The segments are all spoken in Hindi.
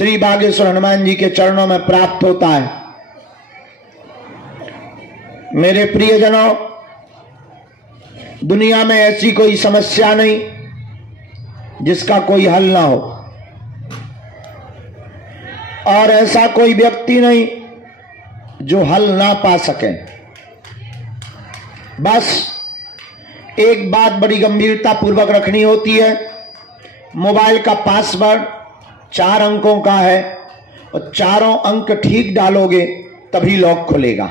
श्री बागेश्वर हनुमान जी के चरणों में प्राप्त होता है। मेरे प्रियजनों, दुनिया में ऐसी कोई समस्या नहीं जिसका कोई हल ना हो, और ऐसा कोई व्यक्ति नहीं जो हल ना पा सके। बस एक बात बड़ी गंभीरता पूर्वक रखनी होती है। मोबाइल का पासवर्ड 4 अंकों का है और चारों अंक ठीक डालोगे तभी लॉक खुलेगा।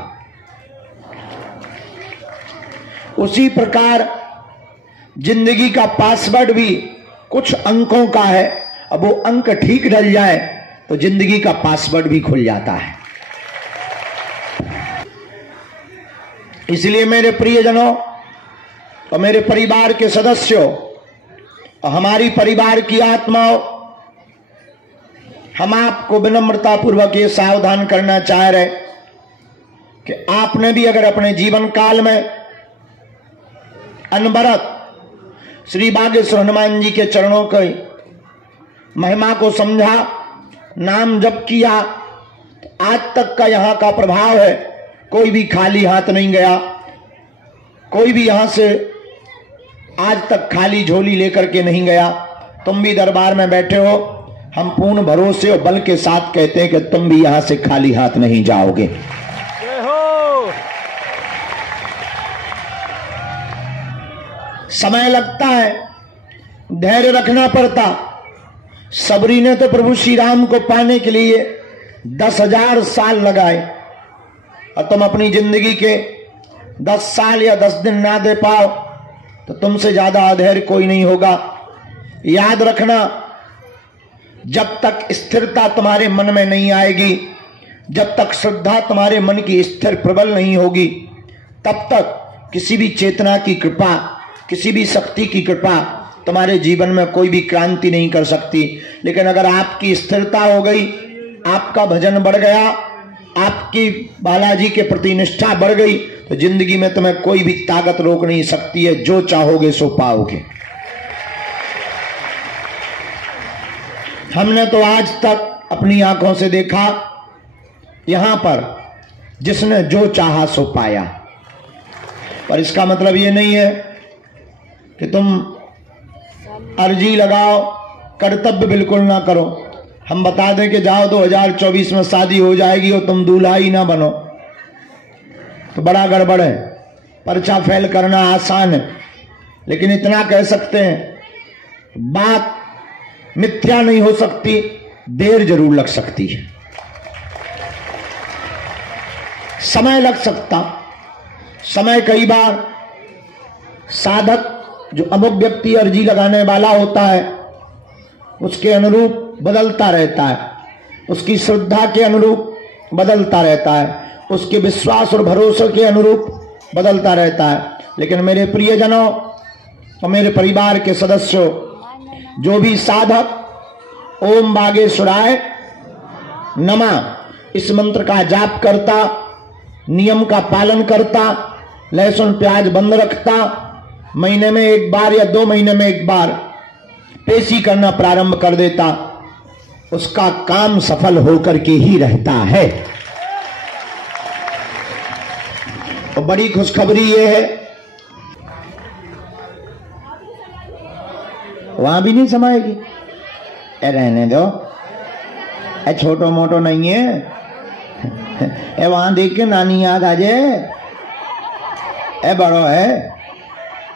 उसी प्रकार जिंदगी का पासवर्ड भी कुछ अंकों का है, अब वो अंक ठीक डल जाए तो जिंदगी का पासवर्ड भी खुल जाता है। इसलिए मेरे प्रियजनों और मेरे परिवार के सदस्यों और हमारी परिवार की आत्माओं, हम आपको विनम्रता पूर्वक ये सावधान करना चाह रहे कि आपने भी अगर अपने जीवन काल में अनवरत श्री बागेश्वर हनुमान जी के चरणों की महिमा को समझा, नाम जप किया, तो आज तक का यहां का प्रभाव है, कोई भी खाली हाथ नहीं गया, कोई भी यहां से आज तक खाली झोली लेकर के नहीं गया। तुम भी दरबार में बैठे हो, हम पूर्ण भरोसे और बल के साथ कहते हैं कि तुम भी यहां से खाली हाथ नहीं जाओगे। समय लगता है, धैर्य रखना पड़ता। सबरी ने तो प्रभु श्री राम को पाने के लिए 10,000 साल लगाए, और तुम अपनी जिंदगी के 10 साल या 10 दिन ना दे पाओ तो तुमसे ज्यादा अधैर्य कोई नहीं होगा। याद रखना, जब तक स्थिरता तुम्हारे मन में नहीं आएगी, जब तक श्रद्धा तुम्हारे मन की स्थिर प्रबल नहीं होगी, तब तक किसी भी चेतना की कृपा, किसी भी शक्ति की कृपा तुम्हारे जीवन में कोई भी क्रांति नहीं कर सकती। लेकिन अगर आपकी स्थिरता हो गई, आपका भजन बढ़ गया, आपकी बालाजी के प्रति निष्ठा बढ़ गई, तो जिंदगी में तुम्हें कोई भी ताकत रोक नहीं सकती है। जो चाहोगे सो पाओगे। हमने तो आज तक अपनी आंखों से देखा, यहां पर जिसने जो चाहा सो पाया। पर इसका मतलब ये नहीं है कि तुम अर्जी लगाओ, कर्तव्य बिल्कुल ना करो। हम बता दें कि जाओ 2024 में शादी हो जाएगी और तुम दूल्हा ही ना बनो, तो बड़ा गड़बड़ है। पर्चा फेल करना आसान है, लेकिन इतना कह सकते हैं, बात मिथ्या नहीं हो सकती, देर जरूर लग सकती है, समय लग सकता। समय कई बार साधक जो अमुक व्यक्ति अर्जी लगाने वाला होता है उसके अनुरूप बदलता रहता है, उसकी श्रद्धा के अनुरूप बदलता रहता है, उसके विश्वास और भरोसे के अनुरूप बदलता रहता है। लेकिन मेरे प्रियजनों और मेरे परिवार के सदस्यों, जो भी साधक ओम बागेश्वराय नमः इस मंत्र का जाप करता, नियम का पालन करता, लहसुन प्याज बंद रखता, महीने में एक बार या 2 महीने में एक बार पेशी करना प्रारंभ कर देता, उसका काम सफल होकर के ही रहता है। और बड़ी खुशखबरी ये है, वहां भी नहीं समाएगी। रहने दो, छोटो मोटो नहीं है, वहां देख के नानी याद आ जाए।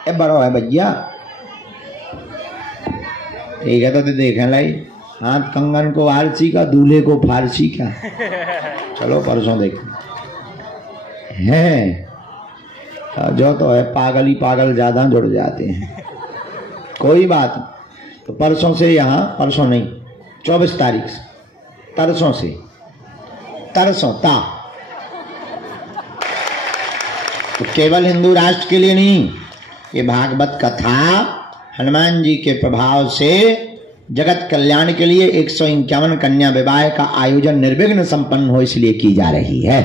बड़ो है भैया। ठीक है, तो देखें लाई, हाथ कंगन को आरसी का, दूल्हे को फारसी का। चलो परसों देखो है, जो तो है पागल ही पागल ज्यादा जुड़ जाते हैं। कोई बात नहीं, तो परसों से यहाँ, परसों नहीं 24 तारीख से, तरसों से, तरसों ता, तो केवल हिंदू राष्ट्र के लिए नहीं, ये भागवत कथा हनुमान जी के प्रभाव से जगत कल्याण के लिए 151 कन्या विवाह का आयोजन निर्विघ्न संपन्न हो, इसलिए की जा रही है।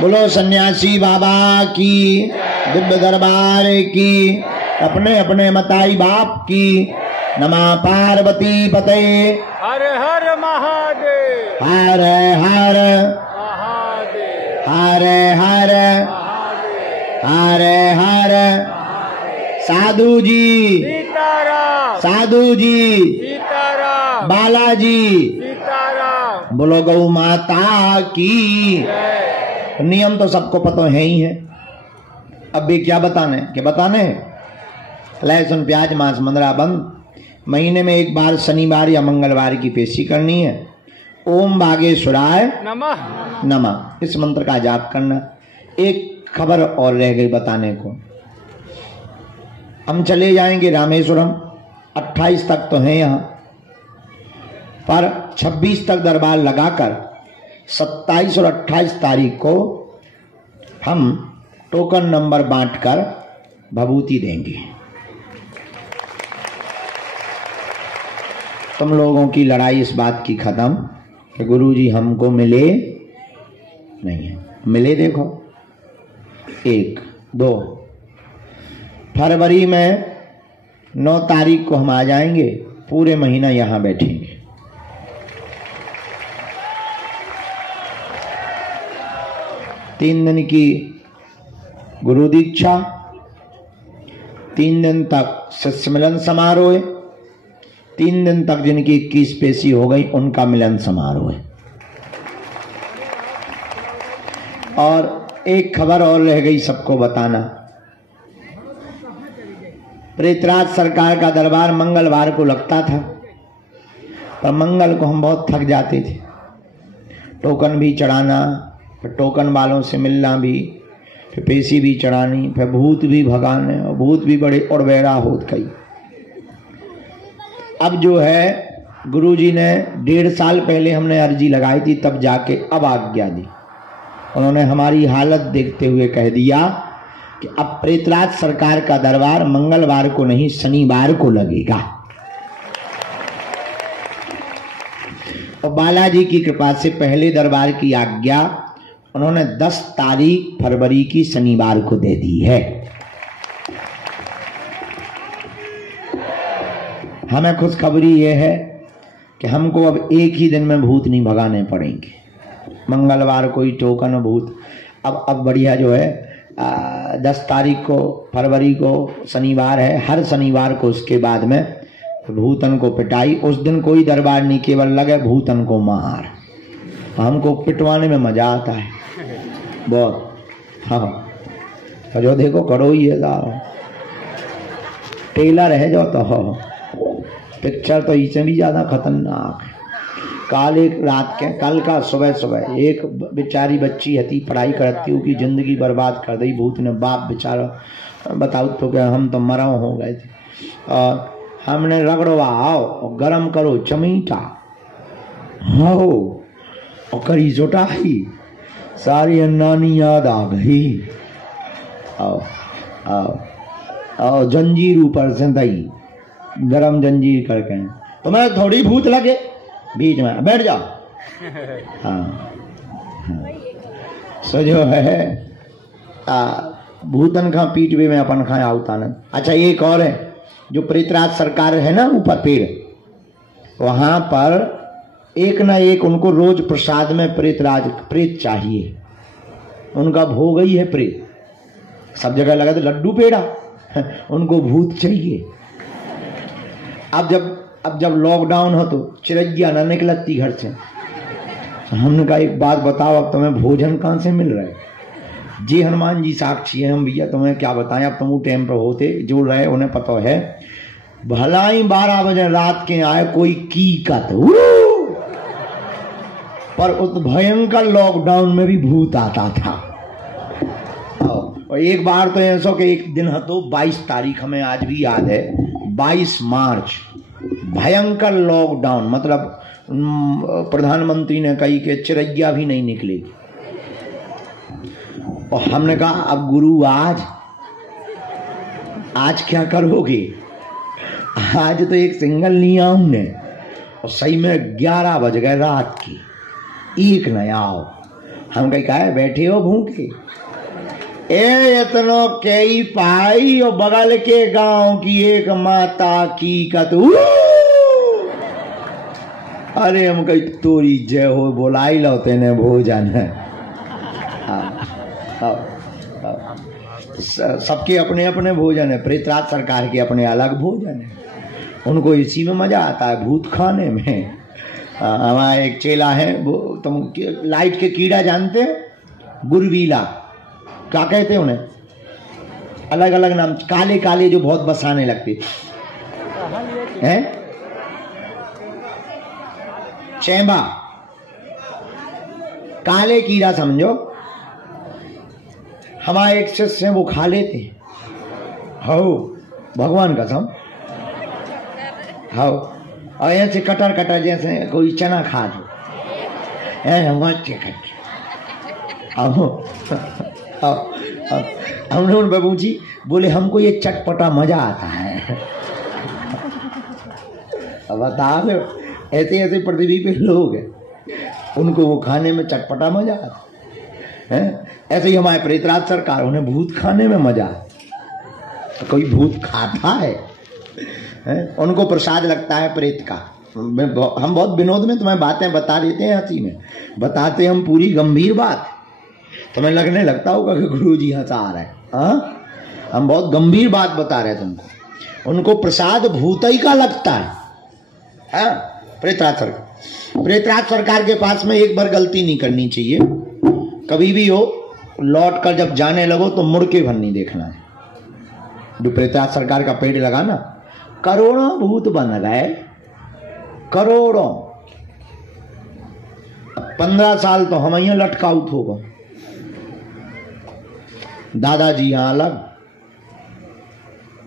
बोलो सन्यासी बाबा की, दिव्य दरबार की। अपने अपने मताई बाप की। नमः पार्वती पते। हर हर महादेव। हर हर महादेव। हर हर हर हर। साधु जी सीताराम। साधु जी सीताराम। बालाजी सीताराम। बोलो गौ माता की। जय। नियम तो सबको पता है ही है, अब भी क्या बताने। लहसुन प्याज मांस मंदरा बंद। महीने में एक बार शनिवार या मंगलवार की पेशी करनी है। ओम बागेश्वराय नमः। नमः, इस मंत्र का जाप करना। एक खबर और रह गई बताने को। हम चले जाएंगे रामेश्वरम, 28 तक तो हैं यहाँ, पर 26 तक दरबार लगाकर 27 और 28 तारीख को हम टोकन नंबर बांटकर भभूति देंगे। तुम लोगों की लड़ाई इस बात की खत्म कि गुरुजी हमको मिले नहीं है। मिले देखो, 1 2 फरवरी में 9 तारीख को हम आ जाएंगे, पूरे महीना यहां बैठेंगे। तीन दिन की गुरु दीक्षा, 3 दिन तक शिष्य मिलन समारोह, 3 दिन तक जिनकी 21 पेशी हो गई उनका मिलन समारोह है। और एक खबर और रह गई सबको बताना। प्रेतराज सरकार का दरबार मंगलवार को लगता था, पर मंगल को हम बहुत थक जाते थे। टोकन भी चढ़ाना, फिर टोकन वालों से मिलना भी, फिर पेशी भी चढ़ानी, फिर भूत भी भगाने, और भूत भी बड़े और बेड़ा होत कई। अब जो है गुरुजी ने 1.5 साल पहले हमने अर्जी लगाई थी, तब जाके अब आज्ञा दी। उन्होंने हमारी हालत देखते हुए कह दिया कि अब प्रेतराज सरकार का दरबार मंगलवार को नहीं शनिवार को लगेगा। और बालाजी की कृपा से पहले दरबार की आज्ञा उन्होंने 10 तारीख फरवरी की शनिवार को दे दी है। हमें खुशखबरी यह है कि हमको अब एक ही दिन में भूत नहीं भगाने पड़ेंगे। मंगलवार को ही टोकन भूत अब बढ़िया जो है 10 तारीख को फरवरी को शनिवार है, हर शनिवार को उसके बाद में भूतन को पिटाई। उस दिन कोई दरबार नहीं, केवल लगे भूतन को मार। हमको पिटवाने में मजा आता है बहुत। हाँ तो जो देखो करो ही है साहब, टेलर है जो तो हो, पिक्चर तो इससे भी ज्यादा खतरनाक है। कल का सुबह एक बेचारी बच्ची हती, पढ़ाई करती हूँ कि जिंदगी बर्बाद कर दी भूत ने। बाप बेचारा बताओ तो क्या, हम तो मरा हो गए थे। और हमने रगड़वाओ और गरम करो चमीटा हो और करी जोटाई, सारी अन्नानी याद आ गई। आओ जंजीर ऊपर से दई, गरम जंजीर करके। तुम्हें थोड़ी भूत लगे बीच में बैठ जाओ। हाँ सो जो है भूतन खा पीठ भी में अपन खाए आवता न। अच्छा एक और है, जो प्रेतराज सरकार है ना ऊपर पेड़, वहां पर एक ना एक उनको रोज प्रसाद में प्रेत चाहिए। उनका भोग ही है प्रेत। सब जगह लगा तो लड्डू पेड़ा, उनको भूत चाहिए। अब जब लॉकडाउन हो तो चिरैया ना निकलती घर से। हमने कहा एक बात बताओ, अब तुम्हें भोजन कहां से मिल रहा है? जी हनुमान जी साक्षी है, हम भैया तुम्हें क्या बताएं। अब तुम टाइम पर होते जो रहे उन्हें पता है। भलाई 12 बजे रात के आए कोई की कत, पर उस भयंकर लॉकडाउन में भी भूत आता था। और एक बार तो ऐसा कि एक दिन है तो 22 तारीख हमें आज भी याद है, 22 मार्च, भयंकर लॉकडाउन। मतलब प्रधानमंत्री ने कही कि चिरैया भी नहीं निकलेगी। और हमने कहा अब गुरु आज क्या करोगे? आज तो एक सिंगल लिया हमने, और सही में 11 बज गए रात की, एक न आओ। हम कहीं कहा बैठे हो भूखे, ए इतनो कई पाई और बगल के गांव की एक माता की कतू। अरे हम कही तोरी जय हो, बोलाई लो तेने भोजन है। सबके अपने अपने भोजन है, प्रेतराज सरकार के अपने अलग भोजन है। उनको इसी में मजा आता है, भूत खाने में। हमारा एक चेला है, वो तुम लाइट के कीड़ा जानते हो, गुरबीला, क्या कहते हैं उन्हें, अलग अलग नाम, काले काले जो बहुत बसाने लगते हैं, चैंबा, काले कीड़ा समझो। हमारे एक शिष्य वो खा लेते हो, भगवान कसम, हो। और ऐसे कटर कटर जैसे कोई चना खा दो, हमने उन बाबू जी बोले हमको ये चटपटा मजा आता है। अब बता लो, ऐसे ऐसे पृथ्वी पे लोग हैं, उनको वो खाने में चटपटा मजा आता है। ऐसे ही हमारे प्रेतराज सरकार, उन्हें भूत खाने में मजा। तो कोई भूत खाता है? उनको प्रसाद लगता है प्रेत का। हम बहुत विनोद में तुम्हें बातें बता देते हैं, हंसी में बताते हम पूरी गंभीर बात, तुम्हें लगने लगता होगा कि गुरु जी हंसा रहे हैं। हाँ, हम बहुत गंभीर बात बता रहे हैं तुमको। उनको प्रसाद भूतई का लगता है। प्रेतराज सरकार के पास में एक बार गलती नहीं करनी चाहिए, कभी भी हो लौट कर जब जाने लगो तो मुड़ के भर नहीं देखना है। जो प्रेतराज सरकार का पेड़ लगाना, करोड़ों भूत बन गए, करोड़ों। 15 साल तो हम यहाँ लटकाउट होगा, दादाजी यहाँ अलग,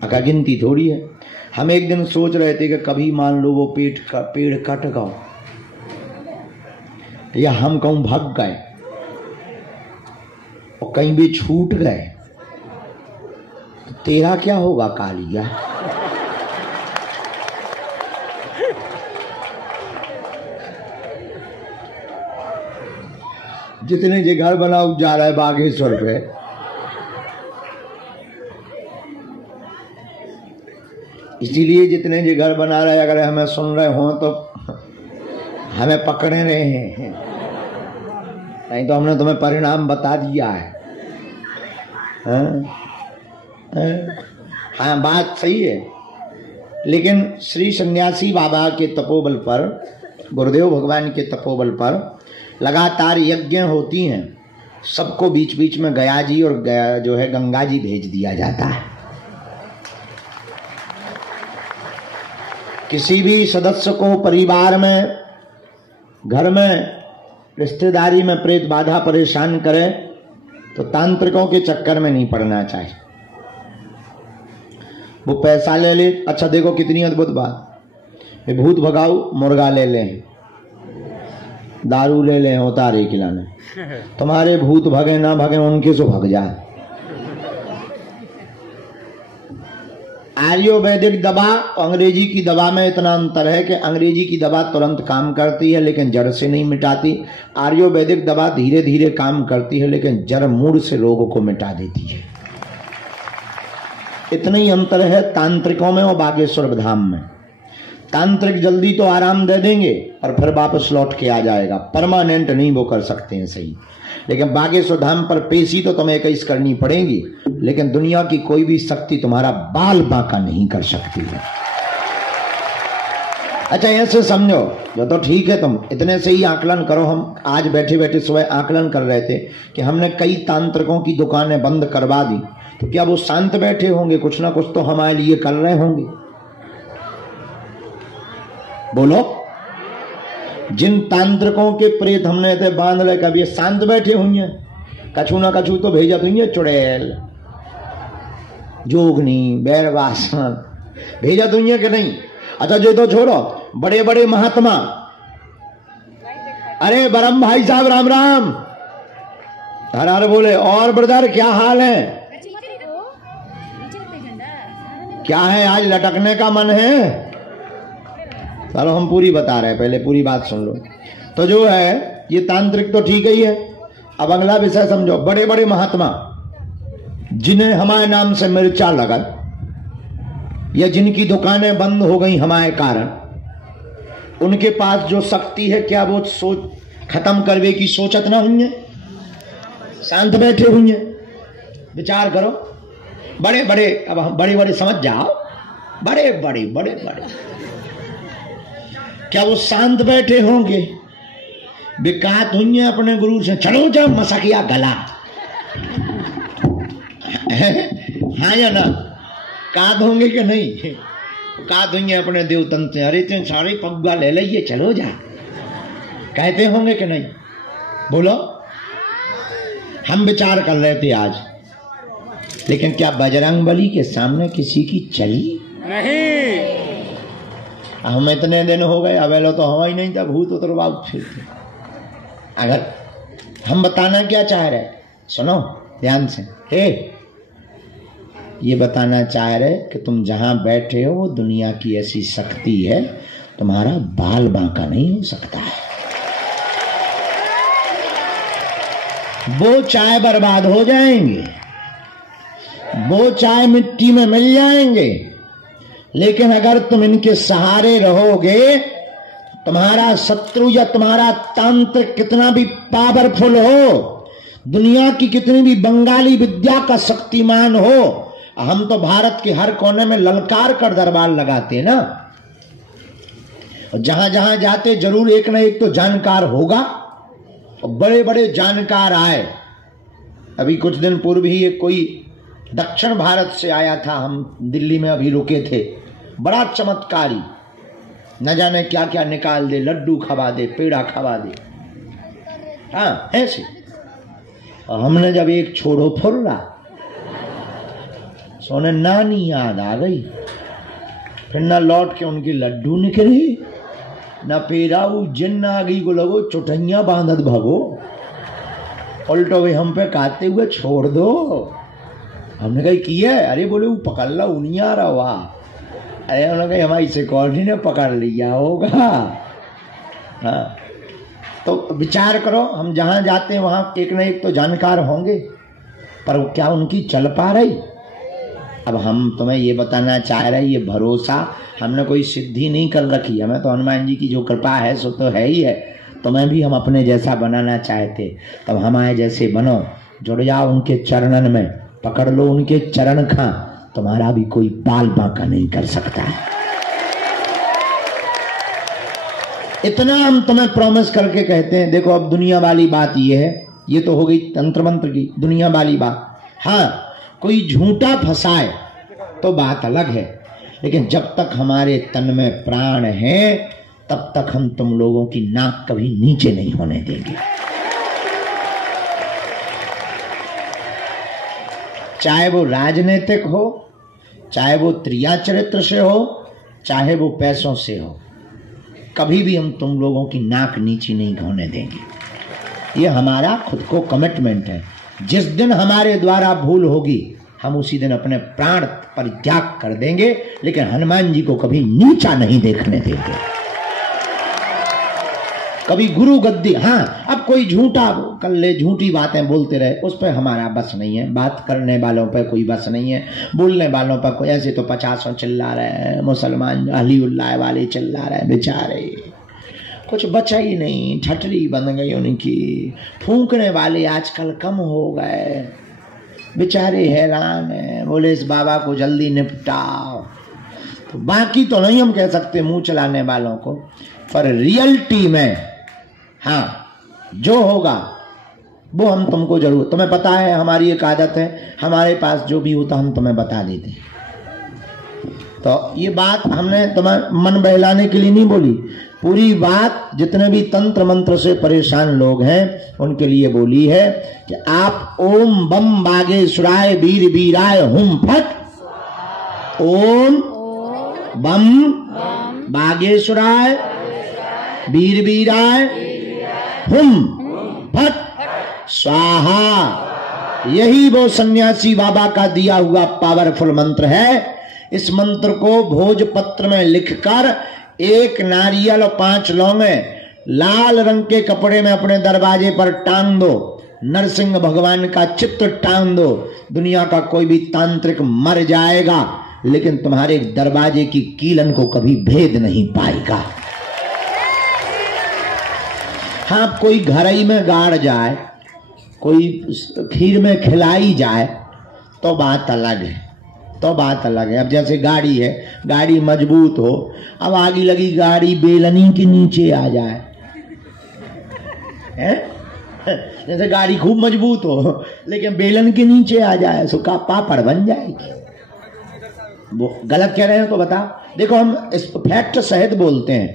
अका गिनती थोड़ी है। हम एक दिन सोच रहे थे कि कभी मान लो वो पेड़ कट गया या हम कहूं भाग गए और कहीं भी छूट गए तो तेरा क्या होगा कालिया? जितने जे घर बनाओ जा रहा है बागेश्वर पे, इसीलिए जितने जे घर बना रहे, अगर हमें सुन रहे हो तो हमें पकड़े रहे हैं, नहीं तो हमने तुम्हें परिणाम बता दिया है। हाँ, बात सही है। लेकिन श्री सन्यासी बाबा के तपोबल पर, गुरुदेव भगवान के तपोबल पर लगातार यज्ञ होती हैं। सबको बीच बीच में गया जी और जो है गंगा जी भेज दिया जाता है। किसी भी सदस्य को परिवार में, घर में, रिश्तेदारी में प्रेत बाधा परेशान करे तो तांत्रिकों के चक्कर में नहीं पड़ना चाहिए। वो पैसा ले ले, अच्छा देखो कितनी अद्भुत बात, ये भूत भगाओ, मुर्गा ले लें, दारू ले लें, उतारे खिलाने, तुम्हारे भूत भगे ना भगे उनके से भग जाए। आयुर्वेदिक दवा अंग्रेजी की दवा में इतना अंतर है कि अंग्रेजी की दवा तुरंत काम करती है लेकिन जड़ से नहीं मिटाती। आयुर्वेदिक दवा धीरे धीरे काम करती है लेकिन जड़ मूड से रोगों को मिटा देती है। इतना ही अंतर है तांत्रिकों में और बागेश्वर धाम में। तांत्रिक जल्दी तो आराम दे देंगे और फिर वापस लौट के आ जाएगा, परमानेंट नहीं वो कर सकते हैं सही। लेकिन बागेश्वर धाम पर पेशी तो तुम्हें 21 करनी पड़ेगी, लेकिन दुनिया की कोई भी शक्ति तुम्हारा बाल बांका नहीं कर सकती है। अच्छा ऐसे समझो, जो तो ठीक है, तुम इतने से ही आकलन करो। हम आज बैठे बैठे सुबह आकलन कर रहे थे कि हमने कई तांत्रिकों की दुकानें बंद करवा दी, तो क्या वो शांत बैठे होंगे? कुछ ना कुछ तो हमारे लिए कर रहे होंगे। बोलो, जिन तांत्रिकों के प्रेत हमने थे बांध ले, कभी शांत बैठे हुई हैं? कछु ना कछु तो भेजा हुई है, चुड़ैल, जोगनी, बैरवासन भेजा हुई है कि नहीं? अच्छा जो तो छोड़ो, बड़े बड़े महात्मा, अरे बरम भाई साहब राम राम, हर हर बोले। और ब्रदर क्या हाल है? क्या है आज लटकने का मन है? चलो हम पूरी बता रहे हैं, पहले पूरी बात सुन लो। तो जो है ये तांत्रिक तो ठीक ही है। अब अगला विषय समझो। बड़े बड़े महात्मा, जिन्हें हमारे नाम से मिर्चा लगा या जिनकी दुकानें बंद हो गई हमारे कारण, उनके पास जो शक्ति है, क्या वो सोच खत्म करवे की सोचत ना हुई है? शांत बैठे हुई है? विचार करो। बड़े बड़े, अब हम बड़े बड़े समझ जाओ, बड़े बड़े बड़े बड़े, क्या वो शांत बैठे होंगे? बिकात हुई है अपने गुरु से, चलो जा मसकिया गला। हाँ या ना? काद होंगे कि नहीं? काद हुई है अपने देवतन से, अरे तुम सारे पग्गा ले लीजिए, चलो जा, कहते होंगे कि नहीं? बोलो। हम विचार कर रहे थे आज, लेकिन क्या बजरंगबली के सामने किसी की चली? नहीं। हम इतने दिन हो गए, अवेलो तो हवा ही नहीं था, भूत उतरवा फिरते। अगर हम बताना क्या चाह रहे, सुनो ध्यान से। हे, ये बताना चाह रहे कि तुम जहां बैठे हो वो दुनिया की ऐसी शक्ति है, तुम्हारा बाल बांका नहीं हो सकता है। वो चाय बर्बाद हो जाएंगे, वो चाय मिट्टी में मिल जाएंगे, लेकिन अगर तुम इनके सहारे रहोगे, तुम्हारा शत्रु या तुम्हारा तांत्रिक कितना भी पावरफुल हो, दुनिया की कितनी भी बंगाली विद्या का शक्तिमान हो, हम तो भारत के हर कोने में ललकार कर दरबार लगाते हैं ना, और जहां जहां जाते जरूर एक ना एक तो जानकार होगा, और बड़े बड़े जानकार आए। अभी कुछ दिन पूर्व ही एक कोई दक्षिण भारत से आया था, हम दिल्ली में अभी रुके थे, बड़ा चमत्कारी, न जाने क्या क्या निकाल दे, लड्डू खवा दे, पेड़ा खवा दे, हाँ ऐसे। और हमने जब एक छोड़ो फुर्रा, सोने नानी याद आ गई, फिर न लौट के उनकी लड्डू निकले, न पेड़ा, वो जिन्न आ गई को लगो चुटैया बांधत भगो, उल्टो भी हम पे काते हुए छोड़ दो। हमने कहा किया है? अरे बोले वो पकड़ ला, उन्हीं आ रहा हुआ। अरे उन्होंने कहा हमारी सिक्योरिटी ने पकड़ लिया होगा। हाँ, तो विचार करो, हम जहां जाते हैं वहां एक न एक तो जानकार होंगे, पर क्या उनकी चल पा रही? अब हम तुम्हें ये बताना चाह रहे, ये भरोसा हमने कोई सिद्धि नहीं कर रखी, हमें तो हनुमान जी की जो कृपा है सो तो है ही है। तुम्हें भी हम अपने जैसा बनाना चाहते, तब हमारे जैसे बनो, जुड़ जाओ उनके चरणन में, पकड़ लो उनके चरण खा, तुम्हारा भी कोई बाल बांका नहीं कर सकता है। इतना हम तुम्हें प्रॉमिस करके कहते हैं। देखो अब दुनिया वाली बात ये है, ये तो हो गई तंत्र मंत्र की दुनिया वाली बात। हाँ, कोई झूठा फंसाए तो बात अलग है, लेकिन जब तक हमारे तन में प्राण है तब तक हम तुम लोगों की नाक कभी नीचे नहीं होने देंगे। चाहे वो राजनीतिक हो, चाहे वो त्रिया चरित्र से हो, चाहे वो पैसों से हो, कभी भी हम तुम लोगों की नाक नीची नहीं होने देंगे। ये हमारा खुद को कमिटमेंट है। जिस दिन हमारे द्वारा भूल होगी, हम उसी दिन अपने प्राण परित्याग कर देंगे, लेकिन हनुमान जी को कभी नीचा नहीं देखने देंगे, कभी गुरु गद्दी। हाँ, अब कोई झूठा कर ले, झूठी बातें बोलते रहे, उस पर हमारा बस नहीं है। बात करने वालों पर कोई बस नहीं है, बोलने वालों पर कोई। ऐसे तो 50 चिल्ला रहे हैं, मुसलमान अलीउल्लाह वाले चिल्ला रहे हैं, बेचारे कुछ बचा ही नहीं, ठटरी बन गई उनकी। फूंकने वाले आजकल कम हो गए, बेचारे हैरान हैं, बोले इस बाबा को जल्दी निपटाओ। तो बाकी तो नहीं हम कह सकते मुंह चलाने वालों को, पर रियलिटी में हाँ जो होगा वो हम तुमको जरूर, तुम्हें पता है हमारी एक आदत है, हमारे पास जो भी होता हम तुम्हें बता देते। तो ये बात हमने तुम्हें मन बहलाने के लिए नहीं बोली, पूरी बात जितने भी तंत्र मंत्र से परेशान लोग हैं उनके लिए बोली है कि आप ओम बम बागेश्वराय वीर वीराय हुम फट, ओम बम बागेश्वराय वीर वीराय हुम फट स्वाहा। यही वो सन्यासी बाबा का दिया हुआ पावरफुल मंत्र है। इस मंत्र को भोजपत्र में लिखकर एक नारियल और 5 लौंगे लाल रंग के कपड़े में अपने दरवाजे पर टांग दो। नरसिंह भगवान का चित्र टांग दो, दुनिया का कोई भी तांत्रिक मर जाएगा लेकिन तुम्हारे दरवाजे की कीलन को कभी भेद नहीं पाएगा। हाँ, कोई घरई में गाड़ जाए, कोई खीर में खिलाई जाए तो बात अलग है, तो बात अलग है। अब जैसे गाड़ी है, गाड़ी मजबूत हो, अब आगे लगी गाड़ी बेलनी के नीचे आ जाए, है? जैसे गाड़ी खूब मजबूत हो लेकिन बेलन के नीचे आ जाए, सुखा पापड़ बन जाएगी। वो गलत कह रहे हो तो बताओ। देखो, हम इस फैक्ट सहित बोलते हैं,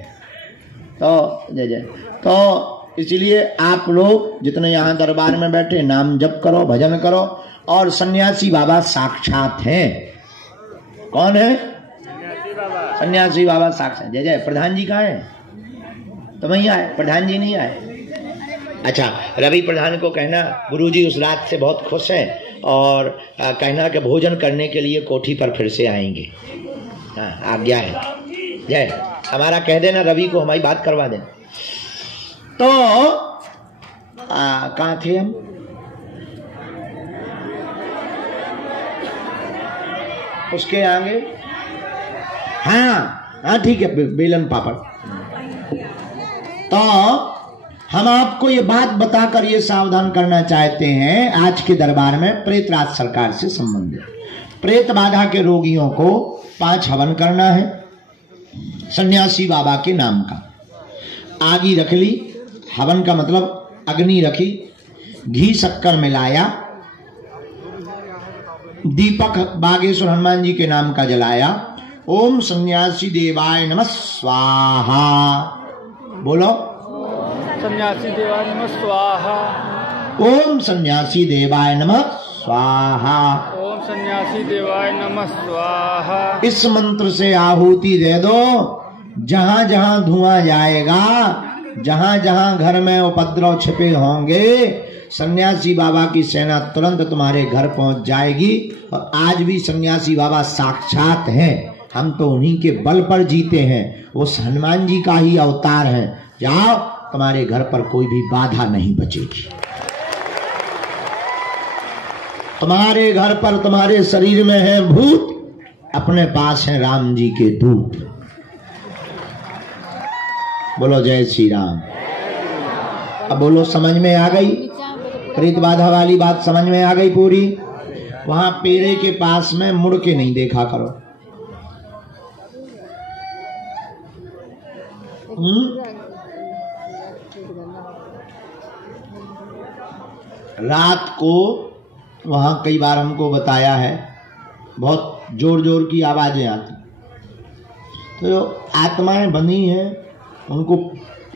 तो जय जय। तो इसलिए आप लोग जितने यहाँ दरबार में बैठे, नाम जप करो, भजन करो। और सन्यासी बाबा साक्षात हैं। कौन है? सन्यासी बाबा साक्षात। जय जय। प्रधान जी कहाँ है? तो वहीं आए, प्रधान जी नहीं आए। अच्छा, रवि प्रधान को कहना गुरुजी उस रात से बहुत खुश हैं और कहना कि भोजन करने के लिए कोठी पर फिर से आएंगे। हाँ, आज्ञा है। जय। हमारा कह देना रवि को, हमारी बात करवा देना। तो कहाँ थे हम? उसके आगे, हाँ ठीक है, बेलन पापड़। तो हम आपको ये बात बताकर ये सावधान करना चाहते हैं, आज के दरबार में प्रेतराज सरकार से संबंधित प्रेत बाधा के रोगियों को 5 हवन करना है सन्यासी बाबा के नाम का। आगी रख ली, हवन का मतलब अग्नि रखी, घी शक्कर मिलाया, दीपक बागेश्वर हनुमान जी के नाम का जलाया। ओम सन्यासी देवाय नमः स्वाहा। बोलो, सन्यासी देवाय नमः स्वाहा। ओम सन्यासी देवाय नमः स्वाहा। ओम सन्यासी देवाय नमः स्वाहा। इस मंत्र से आहुति दे दो, जहां जहां धुआं जाएगा, जहां जहां घर में उपद्रव छिपे होंगे, सन्यासी बाबा की सेना तुरंत तुम्हारे घर पहुंच जाएगी। और आज भी सन्यासी बाबा साक्षात हैं, हम तो उन्हीं के बल पर जीते हैं, वो हनुमान जी का ही अवतार है। जाओ, तुम्हारे घर पर कोई भी बाधा नहीं बचेगी। तुम्हारे घर पर, तुम्हारे शरीर में है भूत, अपने पास है राम जी के दूत। बोलो जय श्री राम। अब बोलो, समझ में आ गई? प्रेत बाधा वाली बात समझ में आ गई पूरी? वहां पेड़े के पास में मुड़ के नहीं देखा करो। रात को वहां कई बार हमको बताया है, बहुत जोर जोर की आवाजें आती, तो जो आत्माएं बनी हैं उनको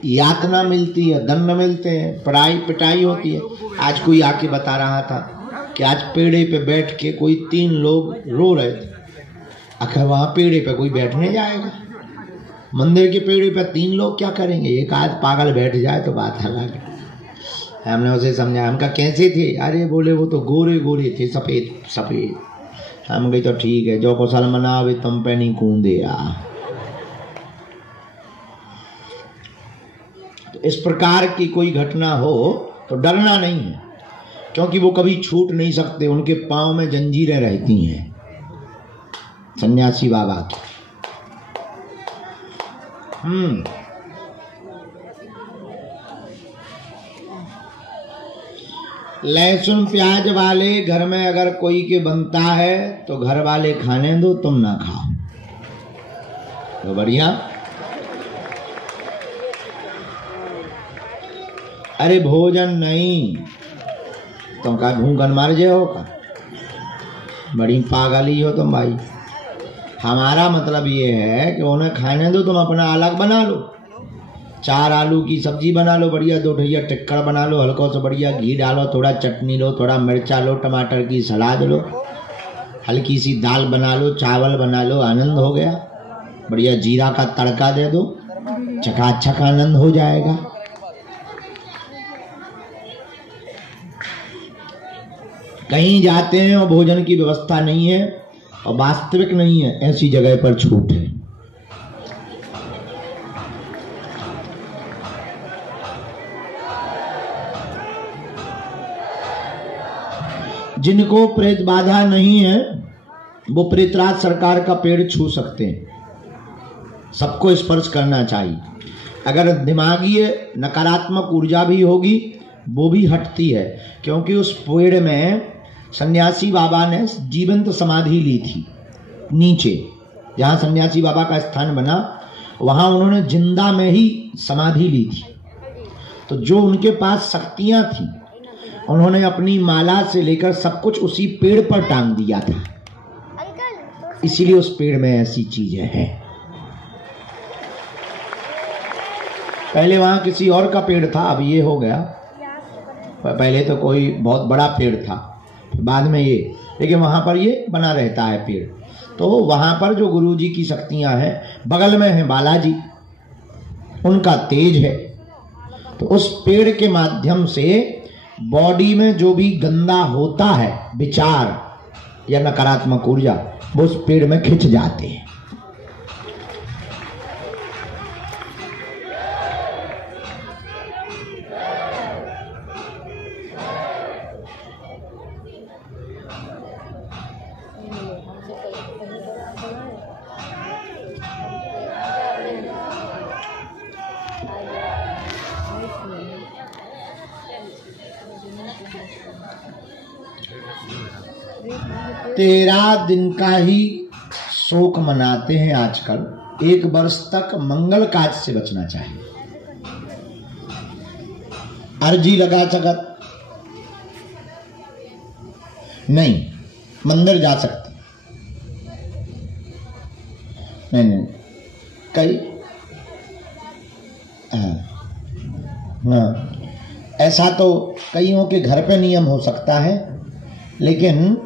यातना मिलती है, दंड मिलते हैं, पिटाई होती है। आज कोई आके बता रहा था कि आज पेड़े पे बैठ के कोई 3 लोग रो रहे थे। आखिर वहां पेड़े पे कोई बैठने जाएगा? मंदिर के पेड़े पे 3 लोग क्या करेंगे? एक आध पागल बैठ जाए तो बात अलग है। हमने उसे समझाया, हम कहा कैसे थे? अरे बोले वो तो गोरे गोरे थे, सफेद सफेद। हम गई तो ठीक है, जो कुशल मनावे तुम पे नहीं कूदे। तो इस प्रकार की कोई घटना हो तो डरना नहीं है, क्योंकि वो कभी छूट नहीं सकते, उनके पांव में जंजीरें रहती हैं सन्यासी बाबा की। लहसुन प्याज वाले घर में अगर कोई के बनता है तो घर वाले खाने दो, तुम ना खाओ, तो बढ़िया। अरे भोजन नहीं, तुम का भूखन मर जाओ का? बड़ी पागली हो तुम भाई। हमारा मतलब ये है कि उन्हें खाने दो, तुम अपना अलग बना लो। 4 आलू की सब्जी बना लो, बढ़िया 2 ढैया टिक्कर बना लो, हल्का सा बढ़िया घी डालो, थोड़ा चटनी लो, थोड़ा मिर्चा लो, टमाटर की सलाद लो, हल्की सी दाल बना लो, चावल बना लो, आनंद हो गया। बढ़िया जीरा का तड़का दे दो, चकाचक आनंद हो जाएगा। कहीं जाते हैं और भोजन की व्यवस्था नहीं है और वास्तविक नहीं है, ऐसी जगह पर छूट है। जिनको प्रेत बाधा नहीं है वो प्रेतराज सरकार का पेड़ छू सकते हैं, सबको स्पर्श करना चाहिए। अगर दिमागी नकारात्मक ऊर्जा भी होगी वो भी हटती है, क्योंकि उस पेड़ में सन्यासी बाबा ने जीवंत समाधि ली थी। नीचे जहाँ सन्यासी बाबा का स्थान बना वहाँ उन्होंने जिंदा में ही समाधि ली थी। तो जो उनके पास शक्तियाँ थी उन्होंने अपनी माला से लेकर सब कुछ उसी पेड़ पर टांग दिया था, इसीलिए उस पेड़ में ऐसी चीजें हैं। पहले वहां किसी और का पेड़ था, अब ये हो गया। पहले तो कोई बहुत बड़ा पेड़ था, बाद में ये, लेकिन वहां पर ये बना रहता है पेड़। तो वहां पर जो गुरुजी की शक्तियां हैं, बगल में है बालाजी, उनका तेज है। तो उस पेड़ के माध्यम से बॉडी में जो भी गंदा होता है विचार या नकारात्मक ऊर्जा, वो उस पेड़ में खिंच जाते हैं। तेरह दिन का ही शोक मनाते हैं आजकल। एक वर्ष तक मंगल काज से बचना चाहिए। अर्जी लगा सकत नहीं, मंदिर जा सकते नहीं कई हाँ, ऐसा तो कईयों के घर पे नियम हो सकता है, लेकिन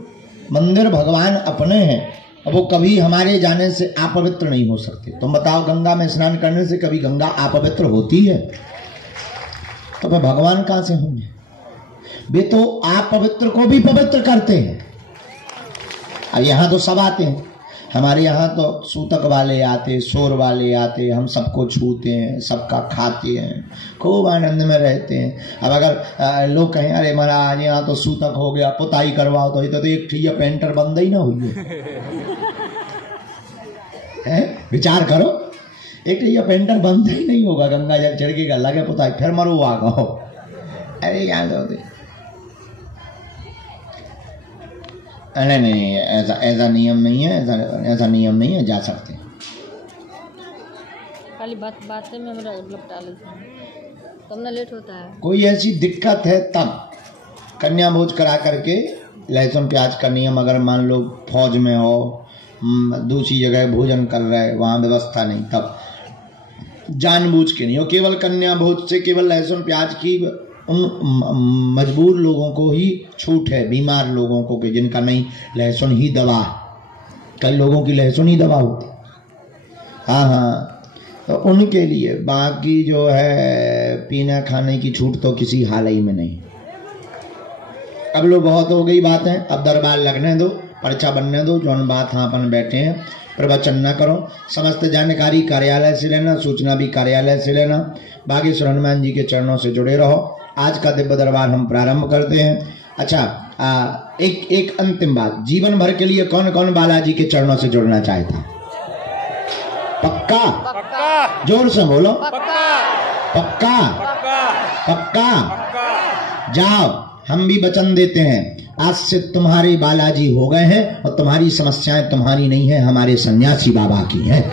मंदिर भगवान अपने हैं, अब वो कभी हमारे जाने से अपवित्र नहीं हो सकते। तुम बताओ, गंगा में स्नान करने से कभी गंगा अपवित्र होती है? तो फिर भगवान कहां से होंगे? वे तो अपवित्र को भी पवित्र करते हैं। अब यहां तो सब आते हैं, हमारे यहाँ तो सूतक वाले आते, शोर वाले आते, हम सबको छूते हैं, सबका खाते हैं, खूब आनंद में रहते हैं। अब अगर लोग कहें अरे महाराज यहाँ तो सूतक हो गया, पुताई करवाओ, तो एक ठिया पेंटर बंद ही ना हुई है। विचार करो, एक ठिया पेंटर बंद ही नहीं होगा, गंगा जल छिड़केगा, लगे पुताई, फिर मरो आ गो। अरे क्या होते, अरे नहीं, ऐसा नियम नहीं है, ऐसा नियम नहीं है, जा सकते। खाली बातें में मेरा लपटा लेते हैं, तब ना लेट होता है। कोई ऐसी दिक्कत है तब कन्या भोज करा करके लहसुन प्याज का नियम, अगर मान लो फौज में हो, दूसरी जगह भोजन कर रहे, वहाँ व्यवस्था नहीं, तब जानबूझ के नहीं हो। केवल कन्या भोज से केवल लहसुन प्याज की उन मजबूर लोगों को ही छूट है, बीमार लोगों को, कि जिनका नहीं लहसुन ही दवा, कई लोगों की लहसुन ही दवा होती। हाँ, तो उनके लिए, बाकी जो है पीना खाने की छूट तो किसी हाल ही में नहीं। अब लो बहुत हो गई बात है, अब दरबार लगने दो, पर्चा बनने दो, जौन बात हाँ अपन बैठे हैं प्रवचन न करो। समस्त जानकारी कार्यालय से लेना, सूचना भी कार्यालय से लेना। बागेश्वर हनुमान जी के चरणों से जुड़े रहो। आज का दिव्य दरबार हम प्रारंभ करते हैं। अच्छा, एक अंतिम बात, जीवन भर के लिए कौन कौन बालाजी के चरणों से जुड़ना चाहता? पक्का? पक्का, जोर से बोलो। पक्का, पक्का, पक्का। जाओ, हम भी वचन देते हैं, आज से तुम्हारे बालाजी हो गए हैं और तुम्हारी समस्याएं तुम्हारी नहीं है, हमारे सन्यासी बाबा की हैं।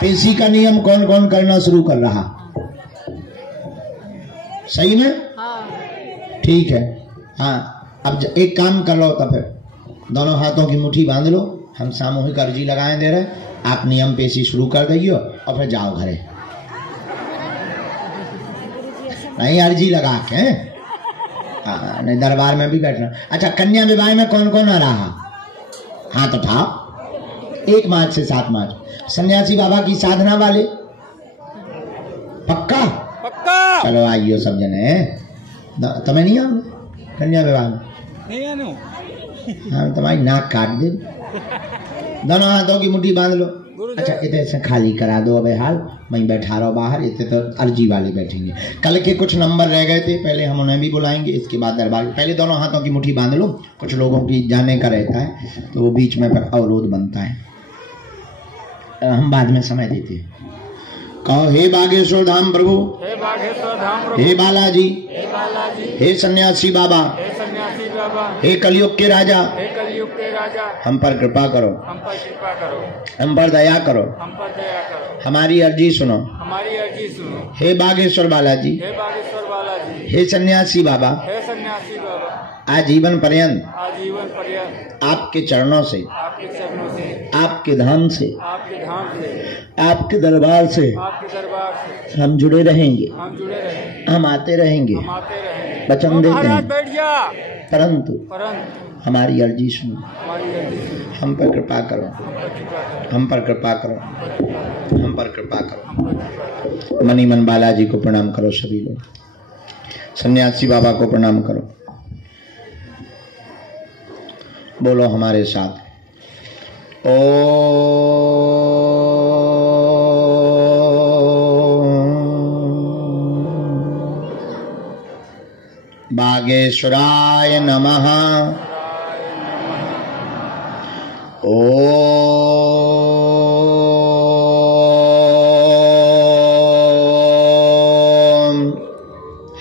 पेशी का नियम कौन कौन करना शुरू कर रहा? सही में? ठीक है। हाँ, अब एक काम कर लो, तो फिर दोनों हाथों की मुट्ठी बांध लो, हम सामूहिक अर्जी लगाए दे रहे, आप नियम पेशी शुरू कर देगी और फिर जाओ घरे। नहीं, अर्जी लगा के, हाँ, नहीं दरबार में भी बैठना। अच्छा, कन्या विवाह में कौन कौन आ रहा? हाथ उठाओ। 1 मार्च से 7 मार्च सन्यासी बाबा की साधना वाले, पक्का? पक्का। चलो आइयो सब जने। तुम्हें नहीं आऊँ कन्या विवाह में? नहीं आनो। हाँ, तुम्हारी नाक काट दे। दोनों हाथों की मुट्ठी बांध लो, अच्छा इतने से खाली करा दो अबे हाल, वहीं बैठा रहो बाहर, इतने तो अर्जी वाले बैठेंगे। कल के कुछ नंबर रह गए थे, पहले हम उन्हें भी बुलाएंगे, इसके बाद दरबार। पहले दोनों हाथों की मुट्ठी बांध लो, कुछ लोगों की जाने का रहता है तो वो बीच में अवरोध बनता है, हम बाद में समय देते हैं। कहो हे बागेश्वर धाम प्रभु, हे बागेश्वर धाम प्रभु, हे बालाजी, हे बालाजी, हे सन्यासी बाबा, हे सन्यासी बाबा, हे कलयुग के राजा, हे कलयुग के राजा, हम पर कृपा करो, हम पर कृपा करो, हम पर दया करो, हम पर दया करो, हमारी अर्जी सुनो, हमारी अर्जी सुनो। हे बागेश्वर बालाजी, हे बागेश्वर बालाजी, हे सन्यासी बाबा, हे सन्यासी बाबा, आजीवन पर्यंत आजीवन पर्यंत आपके चरणों से, आपके चरणों से, आपके धाम से, आपके धाम से, आपके दरबार से आपके दरबार से हम जुड़े रहेंगे, हम जुड़े रहे, हम आते रहेंगे, हम आते रहेंगे। वचन देते महाराज हैं, बैठ जा, परंतु परंतु हमारी अर्जी सुनो, हमारी अर्जी सुनो, हम पर कृपा करो, हम पर कृपा करो, हम पर कृपा करो, हम पर कृपा करो। हम पर कृपा करो। मनी मन बालाजी को प्रणाम करो सभी लोग, सन्यासी बाबा को प्रणाम करो, बोलो हमारे साथ, बागेश्वराय नमः,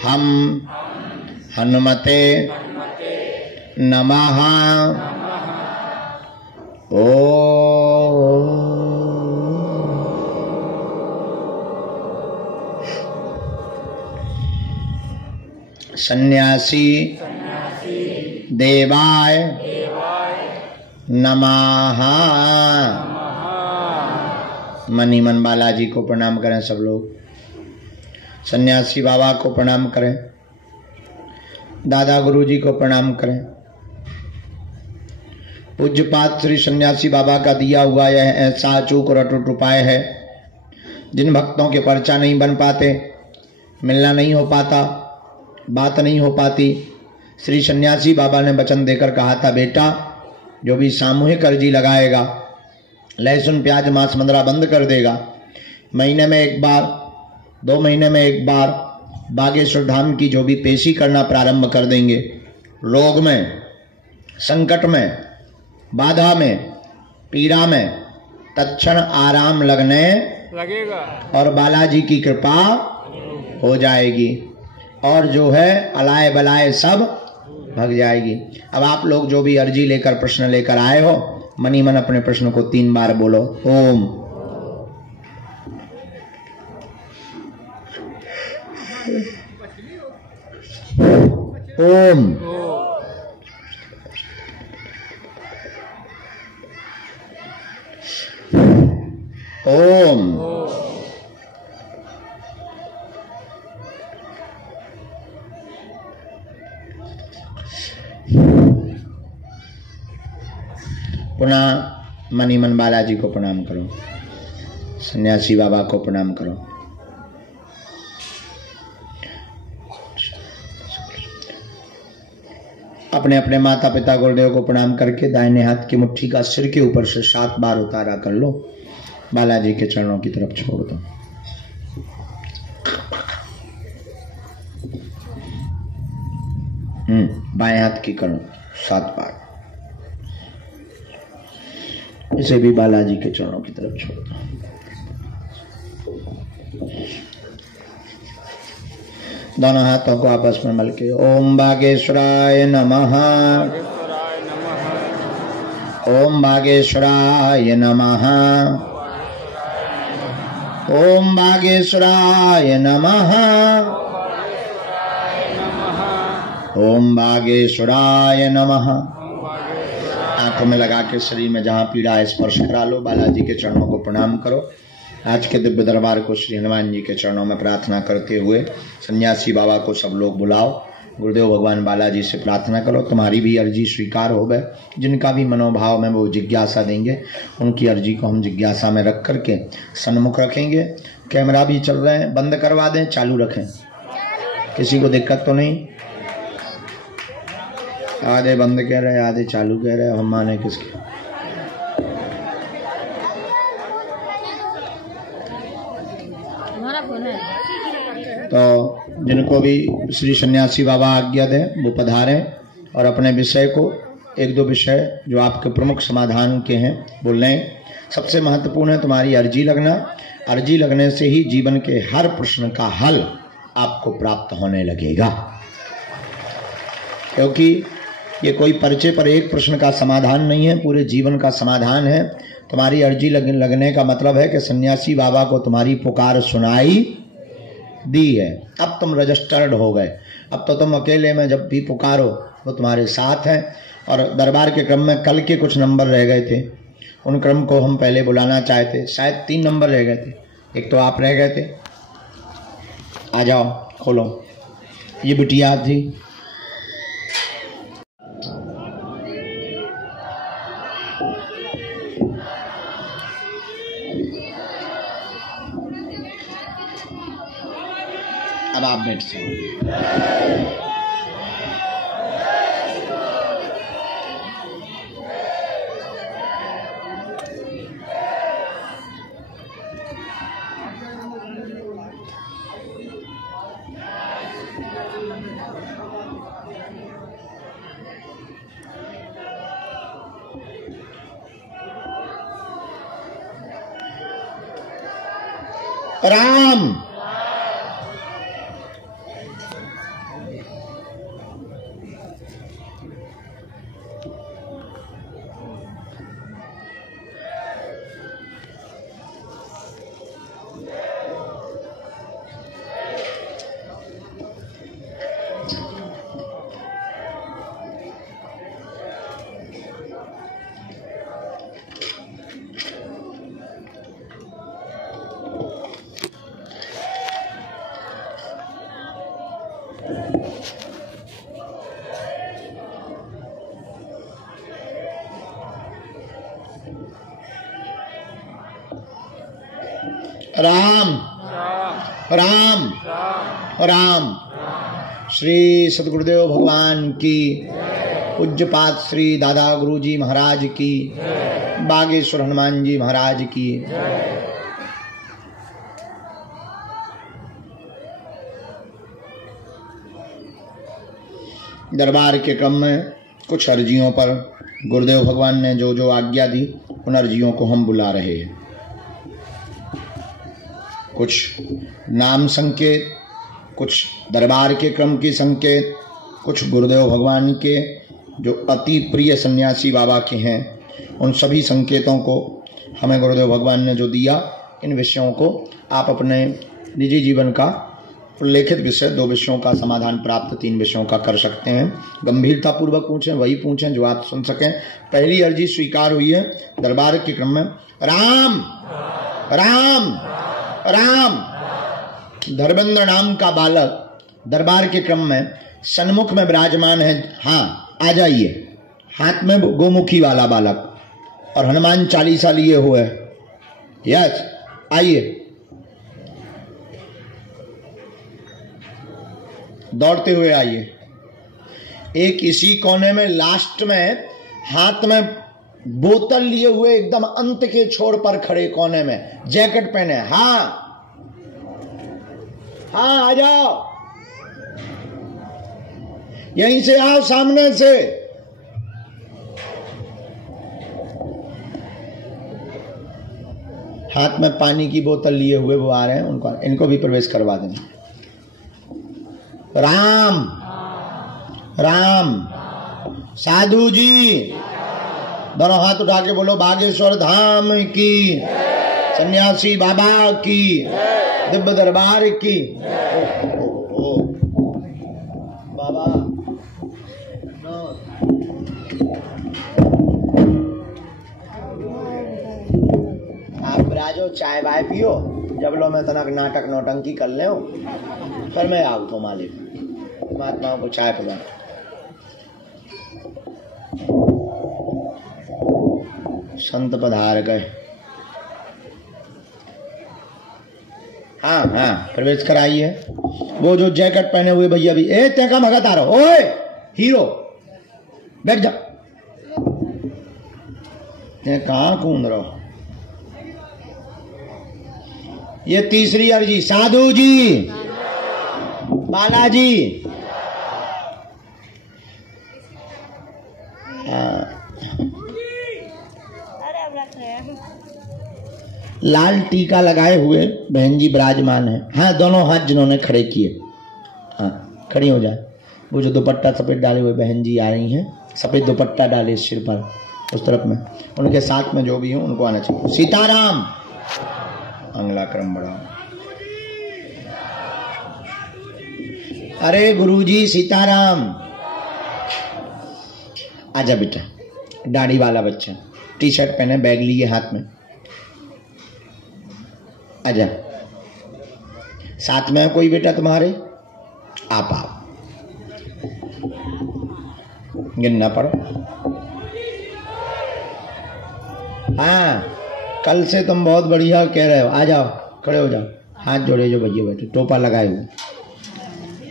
हम हनुमते नमः, सन्यासी देवाय नमः। मनी मन बालाजी को प्रणाम करें सब लोग, सन्यासी बाबा को प्रणाम करें, दादा गुरुजी को प्रणाम करें। पूज्यपाद श्री सन्यासी बाबा का दिया हुआ यह ऐसा अचूक और अटूट उपाय है, जिन भक्तों के पर्चा नहीं बन पाते, मिलना नहीं हो पाता, बात नहीं हो पाती, श्री सन्यासी बाबा ने वचन देकर कहा था, बेटा जो भी सामूहिक अर्जी लगाएगा, लहसुन प्याज मांस मंदरा बंद कर देगा, महीने में एक बार, 2 महीने में एक बार बागेश्वर धाम की जो भी पेशी करना प्रारंभ कर देंगे, रोग में, संकट में, बाधा में, पीड़ा में तत्क्षण आराम लगने लगेगा और बालाजी की कृपा हो जाएगी, और जो है अलाए बलाए सब भग जाएगी। अब आप लोग जो भी अर्जी लेकर प्रश्न लेकर आए हो, मनी मन अपने प्रश्न को 3 बार बोलो। ओम, ओम, ओम, पुनः मनी मन बालाजी को प्रणाम करो, सन्यासी बाबा को प्रणाम करो। अपने अपने माता पिता गुरुदेव को प्रणाम करके दाहिने हाथ की मुट्ठी का सिर के ऊपर से 7 बार उतारा कर लो, बालाजी के चरणों की तरफ छोड़ दो। बाएं हाथ की करो 7 बार, इसे भी बालाजी के चरणों की तरफ छोड़ दो। दोनों हाथों को आपस में मल के ओम बागेश्वराय नमः, ओम बागेश्वराय नमः, ओम बागेश्वराय नमः, ओम बागेश्वराय नमः। आंखों में लगा के शरीर में जहाँ पीड़ा है स्पर्श करा लो, बालाजी के चरणों को प्रणाम करो। आज के दिव्य दरबार को श्री हनुमान जी के चरणों में प्रार्थना करते हुए सन्यासी बाबा को सब लोग बुलाओ, गुरुदेव भगवान बालाजी से प्रार्थना करो तुम्हारी भी अर्जी स्वीकार हो गए। जिनका भी मनोभाव में वो जिज्ञासा देंगे, उनकी अर्जी को हम जिज्ञासा में रख करके सन्मुख रखेंगे। कैमरा भी चल रहे हैं, बंद करवा दें चालू रखें, किसी को दिक्कत तो नहीं? आधे बंद कह रहे, आधे चालू कह रहे, हम माने किसके? तो जिनको भी श्री सन्यासी बाबा आज्ञा दें वो पधारें और अपने विषय को, एक दो विषय जो आपके प्रमुख समाधान के हैं वो लें। सबसे महत्वपूर्ण है तुम्हारी अर्जी लगना। अर्जी लगने से ही जीवन के हर प्रश्न का हल आपको प्राप्त होने लगेगा, क्योंकि ये कोई पर्चे पर एक प्रश्न का समाधान नहीं है, पूरे जीवन का समाधान है। तुम्हारी अर्जी लगने का मतलब है कि सन्यासी बाबा को तुम्हारी पुकार सुनाई दी है, अब तुम रजिस्टर्ड हो गए। अब तो तुम अकेले में जब भी पुकारो वो तुम्हारे साथ हैं। और दरबार के क्रम में कल के कुछ नंबर रह गए थे, उन क्रम को हम पहले बुलाना चाहते। शायद 3 नंबर रह गए थे, एक तो आप रह गए थे। आ जाओ, खोलो। ये बिटिया थी, अब आप बैठ सकते। राम राम राम राम। श्री सद्गुरुदेव भगवान की, पूज्यपाद श्री दादा गुरुजी महाराज की, बागेश्वर हनुमान जी महाराज की। दरबार के क्रम में कुछ अर्जियों पर गुरुदेव भगवान ने जो जो आज्ञा दी उन अर्जियों को हम बुला रहे हैं। कुछ नाम संकेत, कुछ दरबार के क्रम के संकेत, कुछ गुरुदेव भगवान के जो अति प्रिय सन्यासी बाबा के हैं उन सभी संकेतों को हमें गुरुदेव भगवान ने जो दिया, इन विषयों को आप अपने निजी जीवन का उल्लेखित विषय 2 विषयों का समाधान प्राप्त 3 विषयों का कर सकते हैं। गंभीरता पूर्वक पूछें, वही पूछें जो आप सुन सकें। पहली अर्जी स्वीकार हुई है दरबार के क्रम में। राम राम राम। धर्मेंद्र नाम का बालक दरबार के क्रम में सन्मुख में विराजमान है। हाँ, आ जाइए। हाथ में गोमुखी वाला बालक और हनुमान चालीसा लिए हुए। यस, आइए, दौड़ते हुए आइए। एक इसी कोने में लास्ट में हाथ में बोतल लिए हुए एकदम अंत के छोर पर खड़े कोने में, जैकेट पहने। हाँ हाँ, आ जाओ, यहीं से आओ, सामने से। हाथ में पानी की बोतल लिए हुए वो आ रहे हैं, उनको इनको भी प्रवेश करवा दें। राम राम। साधु जी दोनों हाथ उठा के बोलो, बागेश्वर धाम की, सन्यासी बाबा की, दिव्य दरबार की। ओ बाबा, आप विराजो, चाय बाय पियो, जब लो मैं तनक नाटक नौटंकी कर ले, फिर मैं आऊ तो मालिक महात्माओं को चाय पिला। संत पधार गए। हाँ हाँ, प्रवेश कराइए। वो जो जैकेट पहने हुए भैया भी, ए तेका भगत आ रहा, ओए हीरो बैठ जा, ते कहाँ कूद रहो। ये तीसरी अर्जी। साधु जी बालाजी। लाल टीका लगाए हुए बहन जी विराजमान है। हाँ, दोनों हाथ जिन्होंने खड़े किए, हाँ खड़ी हो जाए। वो जो दुपट्टा सफेद डाले हुए बहन जी आ रही हैं, सफेद दुपट्टा डाले सिर पर, उस तरफ में, उनके साथ में जो भी हो उनको आना चाहिए। सीताराम। अगला क्रम बढ़ाओ। अरे गुरुजी सीताराम। आजा बेटा, दाढ़ी वाला बच्चा, टी शर्ट पहने, बैग लिए हाथ में, आजा। साथ में कोई बेटा तुम्हारे? आप गिनना पड़ो। हाँ, कल से तुम बहुत बढ़िया कह रहे हो। आ जाओ, खड़े हो जाओ, हाथ जोड़े जो भैया बैठे, टोपा लगाए हुए।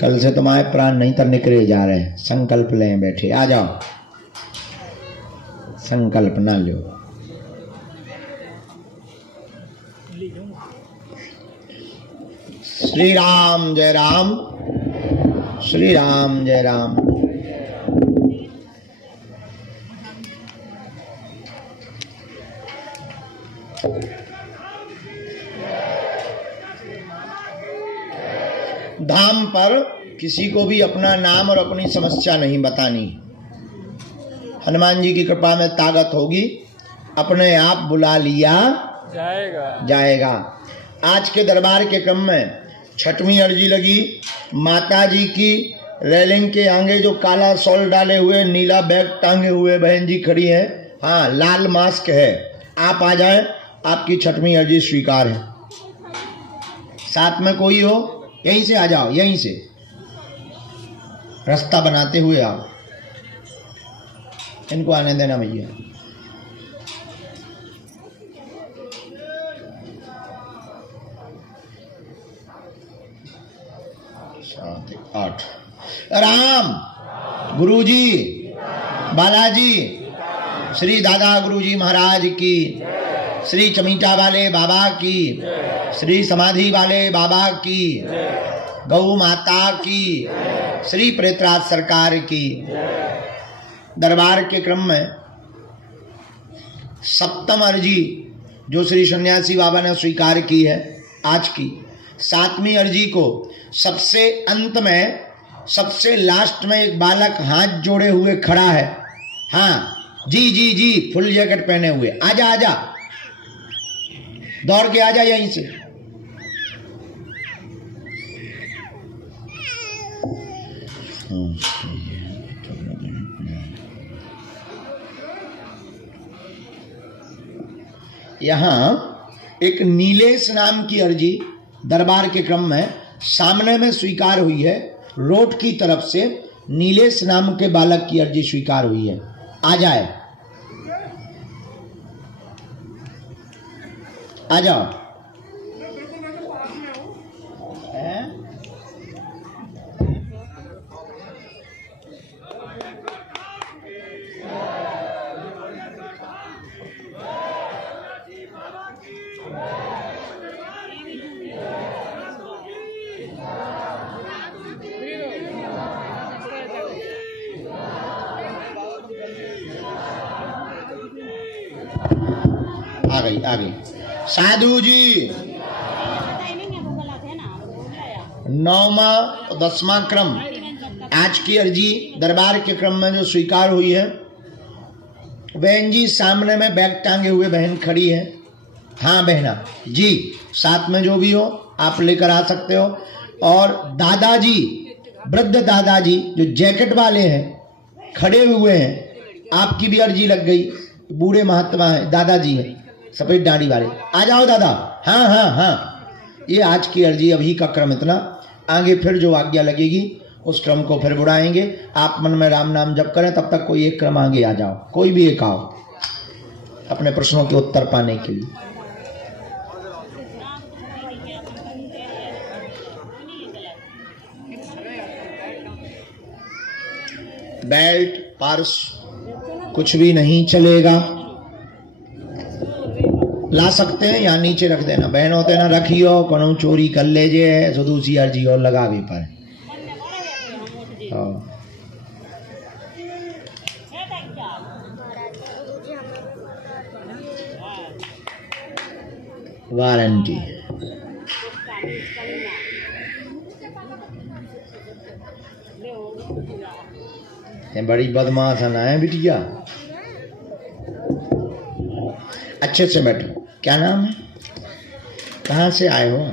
कल से तुम्हारे प्राण नहीं तो निकले जा रहे हैं। संकल्प लें बैठे, आ जाओ, संकल्प ना लो। श्री राम जय राम, श्री राम जय राम। धाम पर किसी को भी अपना नाम और अपनी समस्या नहीं बतानी। हनुमान जी की कृपा में ताकत होगी, अपने आप बुला लिया जाएगा। आज के दरबार के क्रम में 6वीं अर्जी लगी। माता जी की रेलिंग के आगे जो काला शॉल डाले हुए, नीला बैग टांगे हुए बहन जी खड़ी है। हाँ, लाल मास्क है। आप आ जाएं, आपकी 6वीं अर्जी स्वीकार है। साथ में कोई हो, यहीं से आ जाओ, यहीं से रास्ता बनाते हुए आओ। इनको आने देना भैया। आठ। राम गुरुजी, बालाजी, श्री दादा गुरुजी महाराज की, श्री चमीटा वाले बाबा की, श्री समाधि वाले बाबा की, गौ माता की, श्री प्रेतराज सरकार की। दरबार के क्रम में 7वीं अर्जी जो श्री सन्यासी बाबा ने स्वीकार की है आज की, 7वीं अर्जी को सबसे अंत में, सबसे लास्ट में एक बालक हाथ जोड़े हुए खड़ा है। हाँ जी जी जी, फुल जैकेट पहने हुए। आजा आजा, दौड़ के आजा यहीं से। यहां एक नीलेश नाम की अर्जी दरबार के क्रम में सामने में स्वीकार हुई है। रोड की तरफ से नीलेश नाम के बालक की अर्जी स्वीकार हुई है। आ जाए, आ जाओ। आ गई। साधु जी 9वां और 10वां क्रम आज की अर्जी दरबार के क्रम में जो स्वीकार हुई है। बहन जी सामने में बैग टांगे हुए बहन खड़ी है। हाँ बहना जी, साथ में जो भी हो आप लेकर आ सकते हो। और दादाजी, वृद्ध दादाजी जो जैकेट वाले हैं खड़े हुए हैं, आपकी भी अर्जी लग गई। बूढ़े महात्मा है, दादाजी है सफेद दाढ़ी वाले। आ जाओ दादा। हाँ हाँ हाँ, ये आज की अर्जी, अभी का क्रम इतना। आगे फिर जो आज्ञा लगेगी उस क्रम को फिर बुढ़ाएंगे। आप मन में राम नाम जप करें, तब तक कोई एक क्रम आगे आ जाओ, कोई भी एक आओ अपने प्रश्नों के उत्तर पाने के लिए। बेल्ट, पर्स कुछ भी नहीं चलेगा। ला सकते हैं या नीचे रख देना। बहन होते ना रखियो, कोनो चोरी कर ले जे, सो दूसरी अर्जी और लगावे पर हाँ वारंटी। ये बड़ी बदमाश है ना है बिटिया। अच्छे से बैठो। क्या नाम है? कहाँ से आए हो?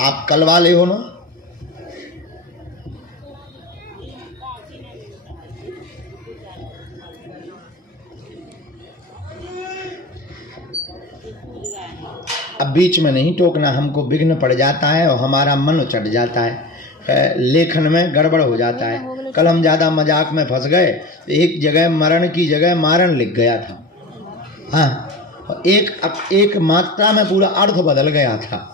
आप कल वाले हो ना? अब बीच में नहीं टोकना, हमको विघ्न पड़ जाता है और हमारा मन चढ़ जाता है, लेखन में गड़बड़ हो जाता है। कल हम ज़्यादा मजाक में फंस गए, एक जगह मरण की जगह मारण लिख गया था। हाँ, एक मात्रा में पूरा अर्थ बदल गया था।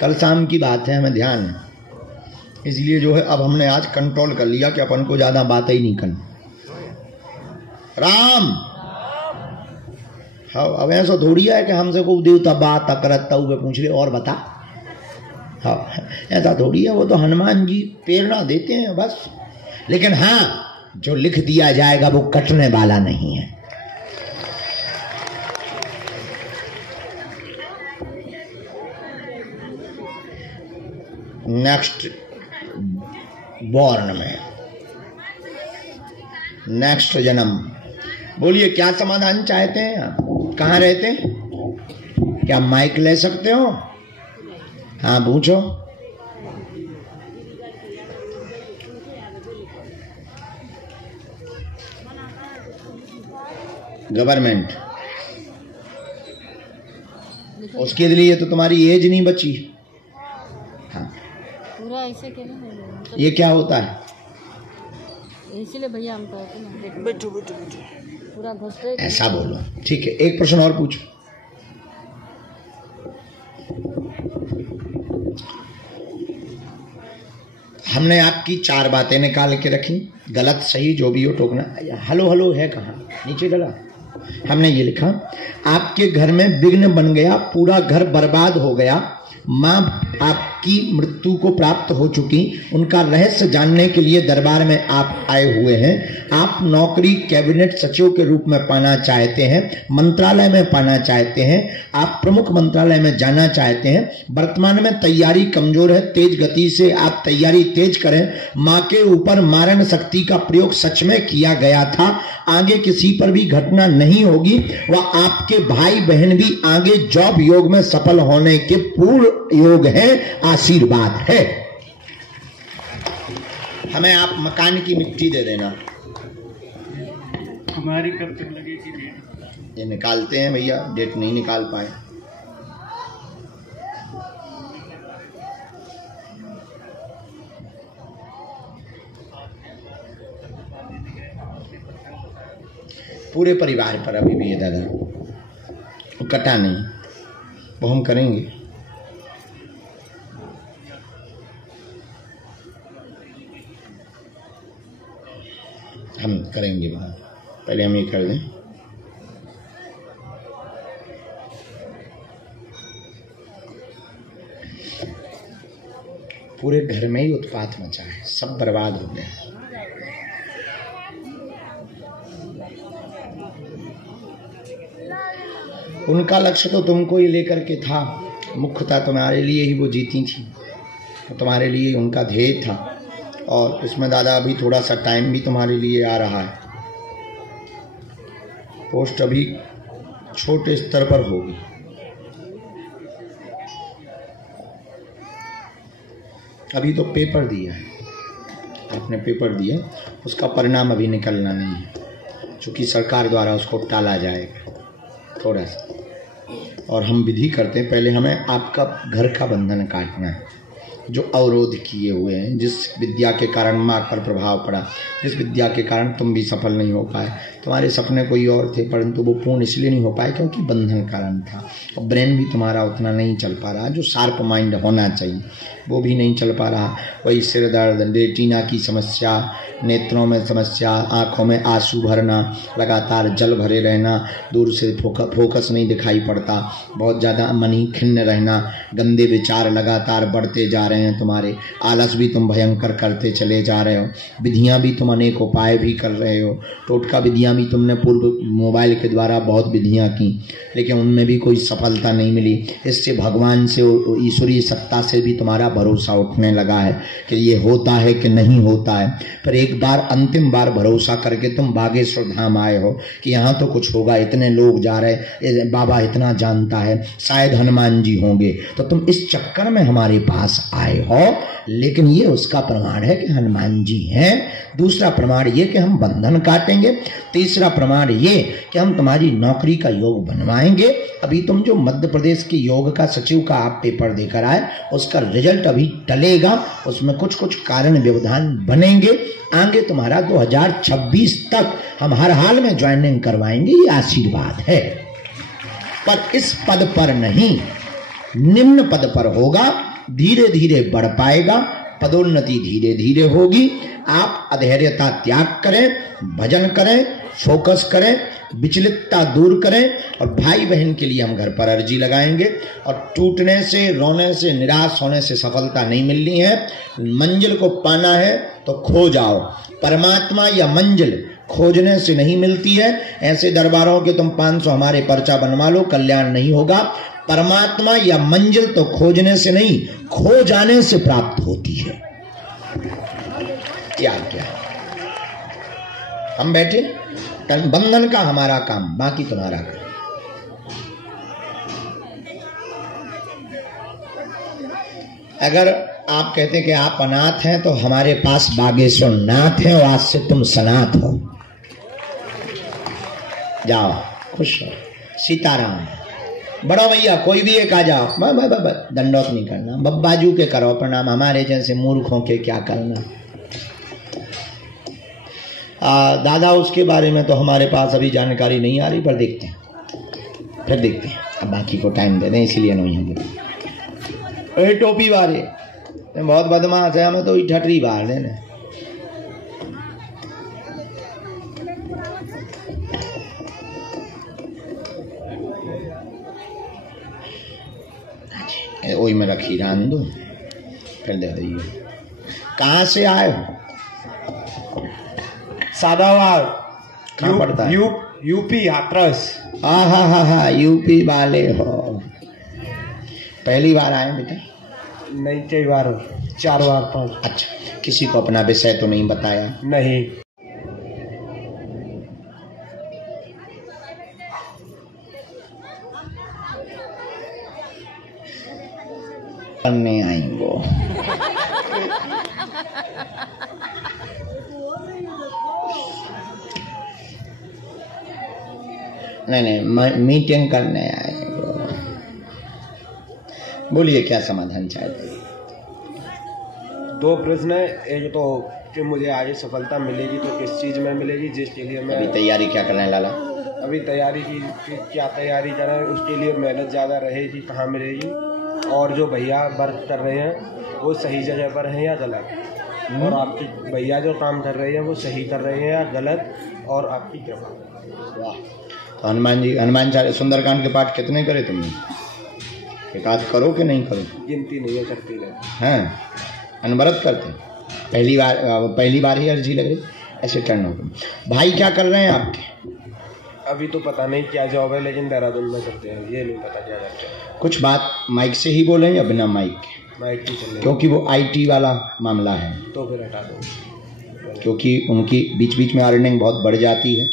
कल शाम की बात है, हमें ध्यान है, इसलिए जो है अब हमने आज कंट्रोल कर लिया कि अपन को ज़्यादा बातें ही नहीं करनी। राम हाँ, अब ऐसा थोड़ी है कि हमसे को देवता बात करता हुए पूछ ले और बता। हाँ, ऐसा थोड़ी है, वो तो हनुमान जी प्रेरणा देते हैं बस। लेकिन हाँ, जो लिख दिया जाएगा वो कटने वाला नहीं है। नेक्स्ट बॉर्न में, नेक्स्ट जन्म। बोलिए क्या समाधान चाहते हैं आप? कहाँ रहते हैं? क्या माइक ले सकते हो? हाँ पूछो। गवर्नमेंट, उसके लिए तो तुम्हारी एज नहीं बची। हाँ पूरा ऐसे के ना, ये क्या होता है? इसीलिए भैया हम कहते हैं बैठो बैठो बैठो, पूरा घुसते। ऐसा बोलो, ठीक है। एक प्रश्न और पूछो। हमने आपकी 4 बातें निकाल के रखी, गलत सही जो भी हो टोकना। हेलो हेलो है कहाँ? नीचे डला। हमने ये लिखा, आपके घर में विघ्न बन गया, पूरा घर बर्बाद हो गया, माँ आपकी मृत्यु को प्राप्त हो चुकी, उनका रहस्य जानने के लिए दरबार में आप आए हुए हैं। आप नौकरी कैबिनेट सचिव के रूप में पाना चाहते हैं, मंत्रालय में पाना चाहते हैं, आप प्रमुख मंत्रालय में जाना चाहते हैं। वर्तमान में तैयारी कमजोर है, तेज गति से आप तैयारी तेज करें। माँ के ऊपर मारण शक्ति का प्रयोग सच में किया गया था, आगे किसी पर भी घटना नहीं होगी। वह आपके भाई बहन भी आगे जॉब योग में सफल होने के पूर्ण योग है, आशीर्वाद है। हमें आप मकान की मिट्टी दे देना। हमारी कब तक लगेगी डेट? ये निकालते हैं भैया, डेट नहीं निकाल पाए। पूरे परिवार पर अभी भी है दादा, वो कटा नहीं, वो हम करेंगे। हम करेंगे बात, पहले हम ये कर दें। पूरे घर में ही उत्पात मचा है, सब बर्बाद हो गया। उनका लक्ष्य तो तुमको ही लेकर के था, मुख्यतः तुम्हारे लिए ही वो जीती थी, तो तुम्हारे लिए उनका ध्येय था। और इसमें दादा अभी थोड़ा सा टाइम भी तुम्हारे लिए आ रहा है। पोस्ट अभी छोटे स्तर पर होगी, अभी तो पेपर दिया है आपने, पेपर दिया, उसका परिणाम अभी निकलना नहीं है, क्योंकि सरकार द्वारा उसको टाला जाएगा थोड़ा सा। और हम विधि करते हैं, पहले हमें आपका घर का बंधन काटना है। जो अवरोध किए हुए हैं, जिस विद्या के कारण माँ पर प्रभाव पड़ा, जिस विद्या के कारण तुम भी सफल नहीं हो पाए। तुम्हारे सपने कोई और थे परंतु वो पूर्ण इसलिए नहीं हो पाए क्योंकि बंधन कारण था। और ब्रेन भी तुम्हारा उतना नहीं चल पा रहा, जो शार्प माइंड होना चाहिए वो भी नहीं चल पा रहा। वही सिर दर्द, रेटिना की समस्या, नेत्रों में समस्या, आँखों में आंसू भरना, लगातार जल भरे रहना, दूर से फोकस नहीं दिखाई पड़ता, बहुत ज़्यादा मन ही खिन्न रहना, गंदे विचार लगातार बढ़ते जा रहे हैं तुम्हारे, आलस भी तुम भयंकर करते चले जा रहे हो, विधियाँ भी तुम अनेक उपाय भी कर रहे हो, टोटका विधियाँ भी तुमने पूर्व मोबाइल के द्वारा बहुत विधियाँ की लेकिन उनमें भी कोई सफलता नहीं मिली। इससे भगवान से, ईश्वरीय सत्ता से भी तुम्हारा भरोसा उठने लगा है कि ये होता है कि नहीं होता है। पर एक बार, अंतिम बार भरोसा करके तुम बागेश्वर धाम आए हो कि यहाँ तो कुछ होगा, इतने लोग जा रहे, बाबा इतना जानता है, शायद हनुमान जी होंगे, तो तुम इस चक्कर में हमारे पास आए हो। लेकिन ये उसका प्रमाण है कि हनुमान जी हैं। दूसरा प्रमाण ये कि हम बंधन काटेंगे। तीसरा प्रमाण ये कि हम तुम्हारी नौकरी का योग बनवाएंगे। अभी तुम जो मध्य प्रदेश के योग का सचिव का आप पेपर देकर आए, उसका रिजल्ट अभी टलेगा, उसमें कुछ कुछ कारण व्यवधान बनेंगे। आगे तुम्हारा 2026 तक हम हर हाल में ज्वाइनिंग करवाएंगे, ये आशीर्वाद है। पर इस पद पर नहीं, निम्न पद पर होगा, धीरे धीरे बढ़ पाएगा, पदोन्नति धीरे धीरे होगी। आप अधैर्यता त्याग करें, भजन करें, फोकस करें, विचलितता दूर करें। और भाई बहन के लिए हम घर पर अर्जी लगाएंगे। और टूटने से, रोने से, निराश होने से सफलता नहीं मिलनी है। मंजिल को पाना है तो खो जाओ। परमात्मा या मंजिल खोजने से नहीं मिलती है। ऐसे दरबारों के तुम 500 हमारे पर्चा बनवा लो, कल्याण नहीं होगा। परमात्मा या मंजिल तो खोजने से नहीं, खो जाने से प्राप्त होती है। त्याग क्या है? हम बैठे, बंधन का हमारा काम, बाकी तुम्हारा काम। अगर आप कहते कि आप अनाथ हैं तो हमारे पास बागेश्वर नाथ हैं और आज से तुम सनाथ हो। जाओ, खुश हो। सीताराम। बड़ो भैया कोई भी एक आ जाओ, दंडोत नहीं करना, बब्बाजू के करो प्रणाम, हमारे जैसे मूर्खों के क्या करना। दादा, उसके बारे में तो हमारे पास अभी जानकारी नहीं आ रही, पर देखते हैं, फिर देखते हैं। अब बाकी को टाइम दे दें, इसीलिए नहीं होंगे। टोपी वाले बहुत बदमाश है, हमें तो ठटरी बाहर देने। वही में रखी रान दो, फिर दे दीजिए। कहाँ से आए हो? सादावार। कहाँ पड़ता है? यूपी हाथरस। हा, यूपी वाले हो। पहली बार आए बेटा? नहीं, कई बार, 4 बार 5। अच्छा, किसी को अपना विषय तो नहीं बताया? नहीं। करने आई वो। नहीं, मीटिंग करने आए वो। बोलिए, क्या समाधान चाहते? 2 प्रश्न है। एक तो कि मुझे आगे सफलता मिलेगी तो किस चीज़ में मिलेगी, जिसके लिए मैं अभी तैयारी क्या कर रहे हैं लाला? अभी तैयारी की क्या तैयारी करें, उसके लिए मेहनत ज़्यादा रहेगी, कहाँ मिलेगी। और जो भैया वर्क कर रहे हैं वो सही जगह पर हैं या गलत, और आपके भैया जो काम कर रहे हैं वो सही कर रहे हैं या गलत, और आपकी कृपा। वाह। तो हनुमान चालीसा, सुंदरकांड के पाठ कितने करे तुमने? एकाध करो कि नहीं करो? गिनती नहीं हो सकती हैं। अनवरत करते? पहली बार ही अर्जी लग रही? ऐसे टर्न हो। भाई क्या कर रहे हैं आपके? अभी तो पता नहीं क्या जॉब है, लेकिन देहरादून में करते हैं, ये नहीं पता क्या करते हैं। कुछ बात माइक से ही बोलें या बिना माइक के? माइक की चल रही, क्योंकि वो IT वाला मामला है, तो फिर हटा दो। क्योंकि उनकी बीच बीच में अर्निंग बहुत बढ़ जाती है,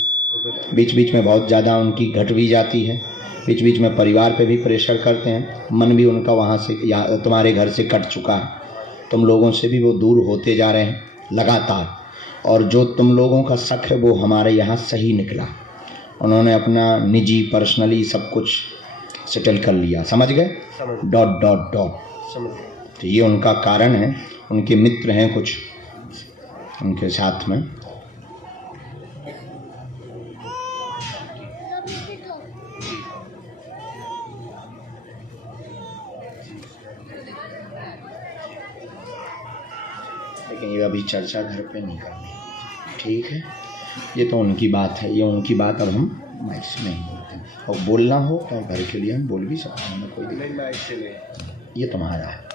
बीच बीच में बहुत ज़्यादा उनकी घट भी जाती है, बीच बीच में परिवार पे भी प्रेशर करते हैं। मन भी उनका वहाँ से, या तुम्हारे घर से कट चुका है, तुम लोगों से भी वो दूर होते जा रहे हैं लगातार। और जो तुम लोगों का शक है वो हमारे यहाँ सही निकला। उन्होंने अपना निजी, पर्सनली सब कुछ सेटल कर लिया। समझ गए? समझ। Dot dot dot. समझ। तो ये उनका कारण है, उनके मित्र हैं कुछ उनके साथ में। लेकिन ये अभी चर्चा घर पे नहीं करनी, ठीक है? ये तो उनकी बात है, ये उनकी बात अब हम माइक से नहीं बोलते, और बोलना हो तो घर के लिए हम बोल भी सकते हैं, कोई दिक्कत नहीं। माइक से नहीं, ये तुम्हारा है।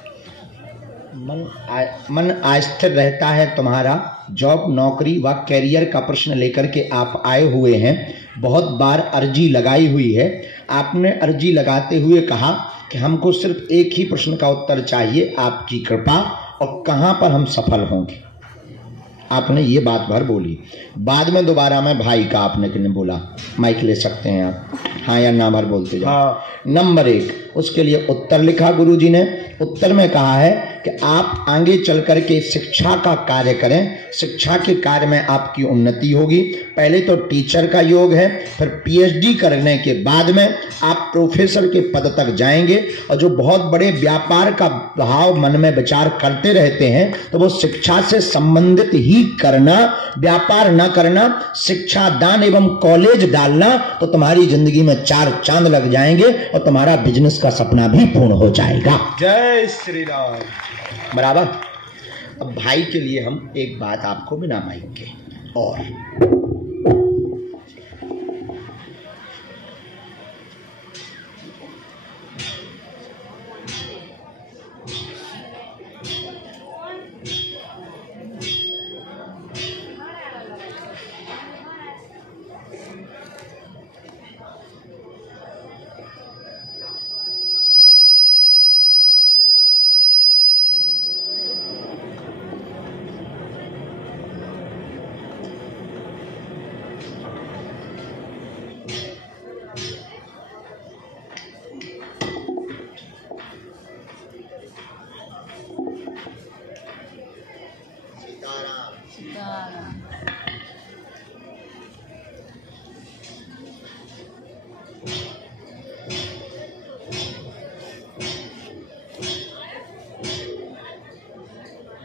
मन अस्थिर रहता है तुम्हारा। जॉब, नौकरी व कैरियर का प्रश्न लेकर के आप आए हुए हैं। बहुत बार अर्जी लगाई हुई है। आपने अर्जी लगाते हुए कहा कि हमको सिर्फ एक ही प्रश्न का उत्तर चाहिए, आपकी कृपा, और कहाँ पर हम सफल होंगे। आपने ये बात भर बोली। बाद में दोबारा में भाई का आपने किन्हें बोला, माइक ले सकते हैं आप, हाँ या ना भर बोलते जाओ। हाँ। नंबर 1, उसके लिए उत्तर लिखा गुरुजी ने। उत्तर में कहा है कि आप आगे चल कर के शिक्षा का कार्य करें, शिक्षा के कार्य में आपकी उन्नति होगी। पहले तो टीचर का योग है, फिर पीएचडी करने के बाद में आप प्रोफेसर के पद तक जाएंगे। और जो बहुत बड़े व्यापार का भाव मन में विचार करते रहते हैं, तो वो शिक्षा से संबंधित ही करना, व्यापार न करना, शिक्षा दान एवं कॉलेज डालना, तो तुम्हारी जिंदगी में 4 चांद लग जाएंगे और तुम्हारा बिजनेस का सपना भी पूर्ण हो जाएगा। जय श्री राम। बराबर। अब भाई के लिए हम एक बात आपको बिना माइक के, और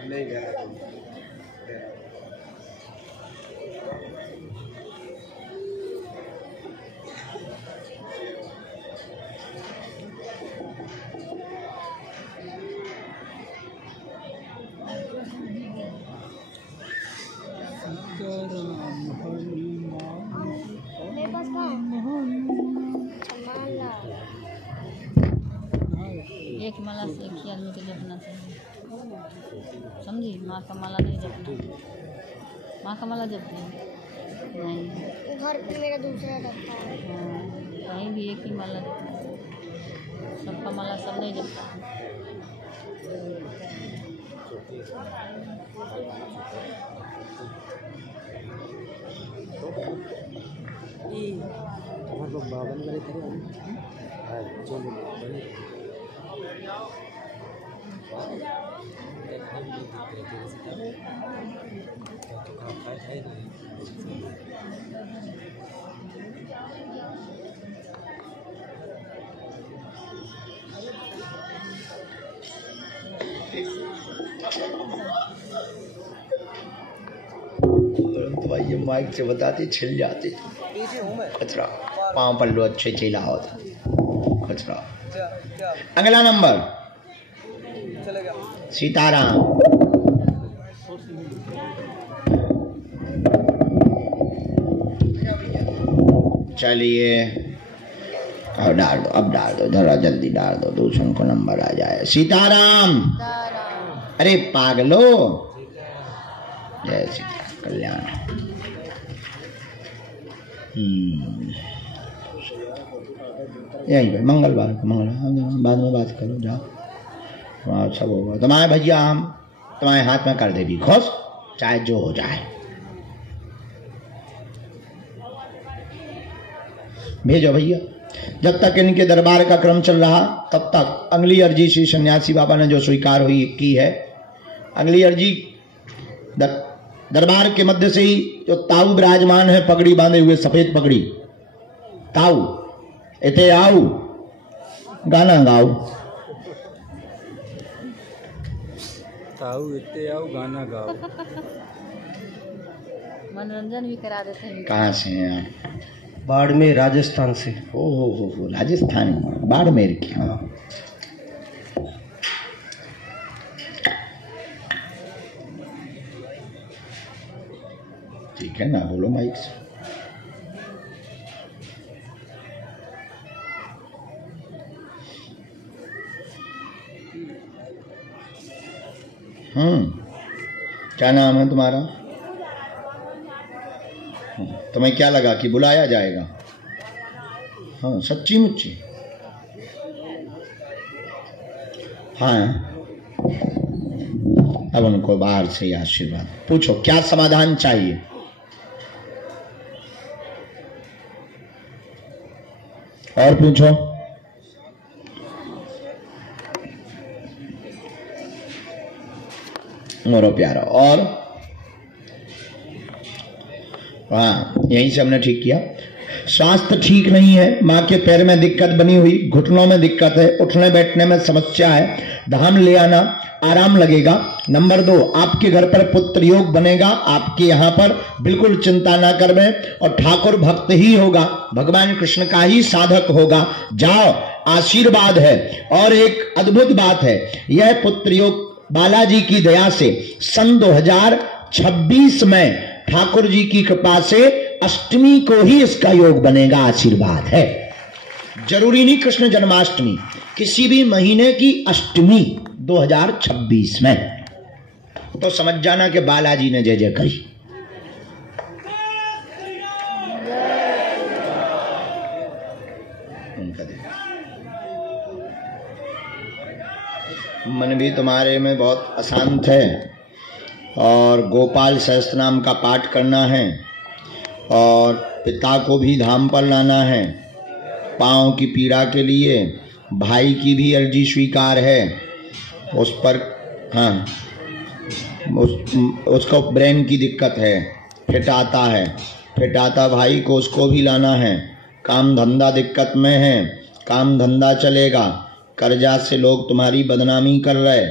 नहीं गया। एक माला से एक ही आदमी को जपना चाहिए, समझी? माँ का माला नहीं जपना। माँ का माला जपती नहीं, घर पे मेरा दूसरा जपता है। हाँ, कहीं भी एक ही माला जपना, सबका माला सब नहीं जपता। तुरंत भाई ये माइक से बताते छिल जाते कचरा, पाँव पल्लू अच्छे चिला होता कचरा। अगला नंबर सीताराम। चलिए अब डाल दो, अब डाल दो, जरा जल्दी डाल दो, दूसरों को नंबर आ जाए। सीताराम। अरे पागलो, जय सीता कल्याण। यही भाई मंगलवार को, मंगलवार बाद में बात करो, जाओ सब होगा। तुम्हारे भैया हम तुम्हारे हाथ में कर दे भी खुश, चाहे जो हो जाए। भेजो भैया। जब तक इनके दरबार का क्रम चल रहा तब तक अगली अर्जी श्री सन्यासी बाबा ने जो स्वीकार हुई की है, अगली अर्जी दरबार के मध्य से ही जो ताऊ विराजमान है, पगड़ी बांधे हुए, सफेद पगड़ी, ताऊ इते आओ गाना गाओ। साहू इतने आओ गाना गाओ। मनोरंजन भी करा देते हैं। कहाँ से हैं आप? बाड़मेर राजस्थान से। हो राजस्थान, बाड़मेर की। हाँ, ठीक है ना, बोलो माइक से। क्या नाम है तुम्हारा? तुम्हें क्या लगा कि बुलाया जाएगा? हाँ, सच्ची मुच्ची? हाँ, अब उनको बाहर से ही आशीर्वाद पूछो, क्या समाधान चाहिए? और पूछो। मोरो प्यारा। और हाँ, यहीं से हमने ठीक किया। स्वास्थ्य ठीक नहीं है, माँ के पैर में दिक्कत बनी हुई, घुटनों में दिक्कत है, उठने बैठने में समस्या है, धाम ले आना, आराम लगेगा। नंबर 2, आपके घर पर पुत्र योग बनेगा। आपके यहाँ पर बिल्कुल चिंता ना करवें, और ठाकुर भक्त ही होगा, भगवान कृष्ण का ही साधक होगा। जाओ, आशीर्वाद है। और एक अद्भुत बात है, यह पुत्र योग बालाजी की दया से सन 2026 में ठाकुर जी की कृपा से अष्टमी को ही इसका योग बनेगा। आशीर्वाद है, जरूरी नहीं कृष्ण जन्माष्टमी, किसी भी महीने की अष्टमी 2026 में। तो समझ जाना कि बालाजी ने जय जय करी। मन भी तुम्हारे में बहुत अशांत है, और गोपाल सहस्त्र नाम का पाठ करना है, और पिता को भी धाम पर लाना है। पाँव की पीड़ा के लिए भाई की भी अर्जी स्वीकार है, उस पर हाँ, उसको ब्रेन की दिक्कत है, फिट आता भाई को, उसको भी लाना है। काम धंधा दिक्कत में है, काम धंधा चलेगा। कर्जा से लोग तुम्हारी बदनामी कर रहे,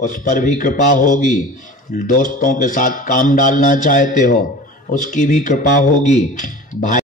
उस पर भी कृपा होगी। दोस्तों के साथ काम डालना चाहते हो, उसकी भी कृपा होगी। भाई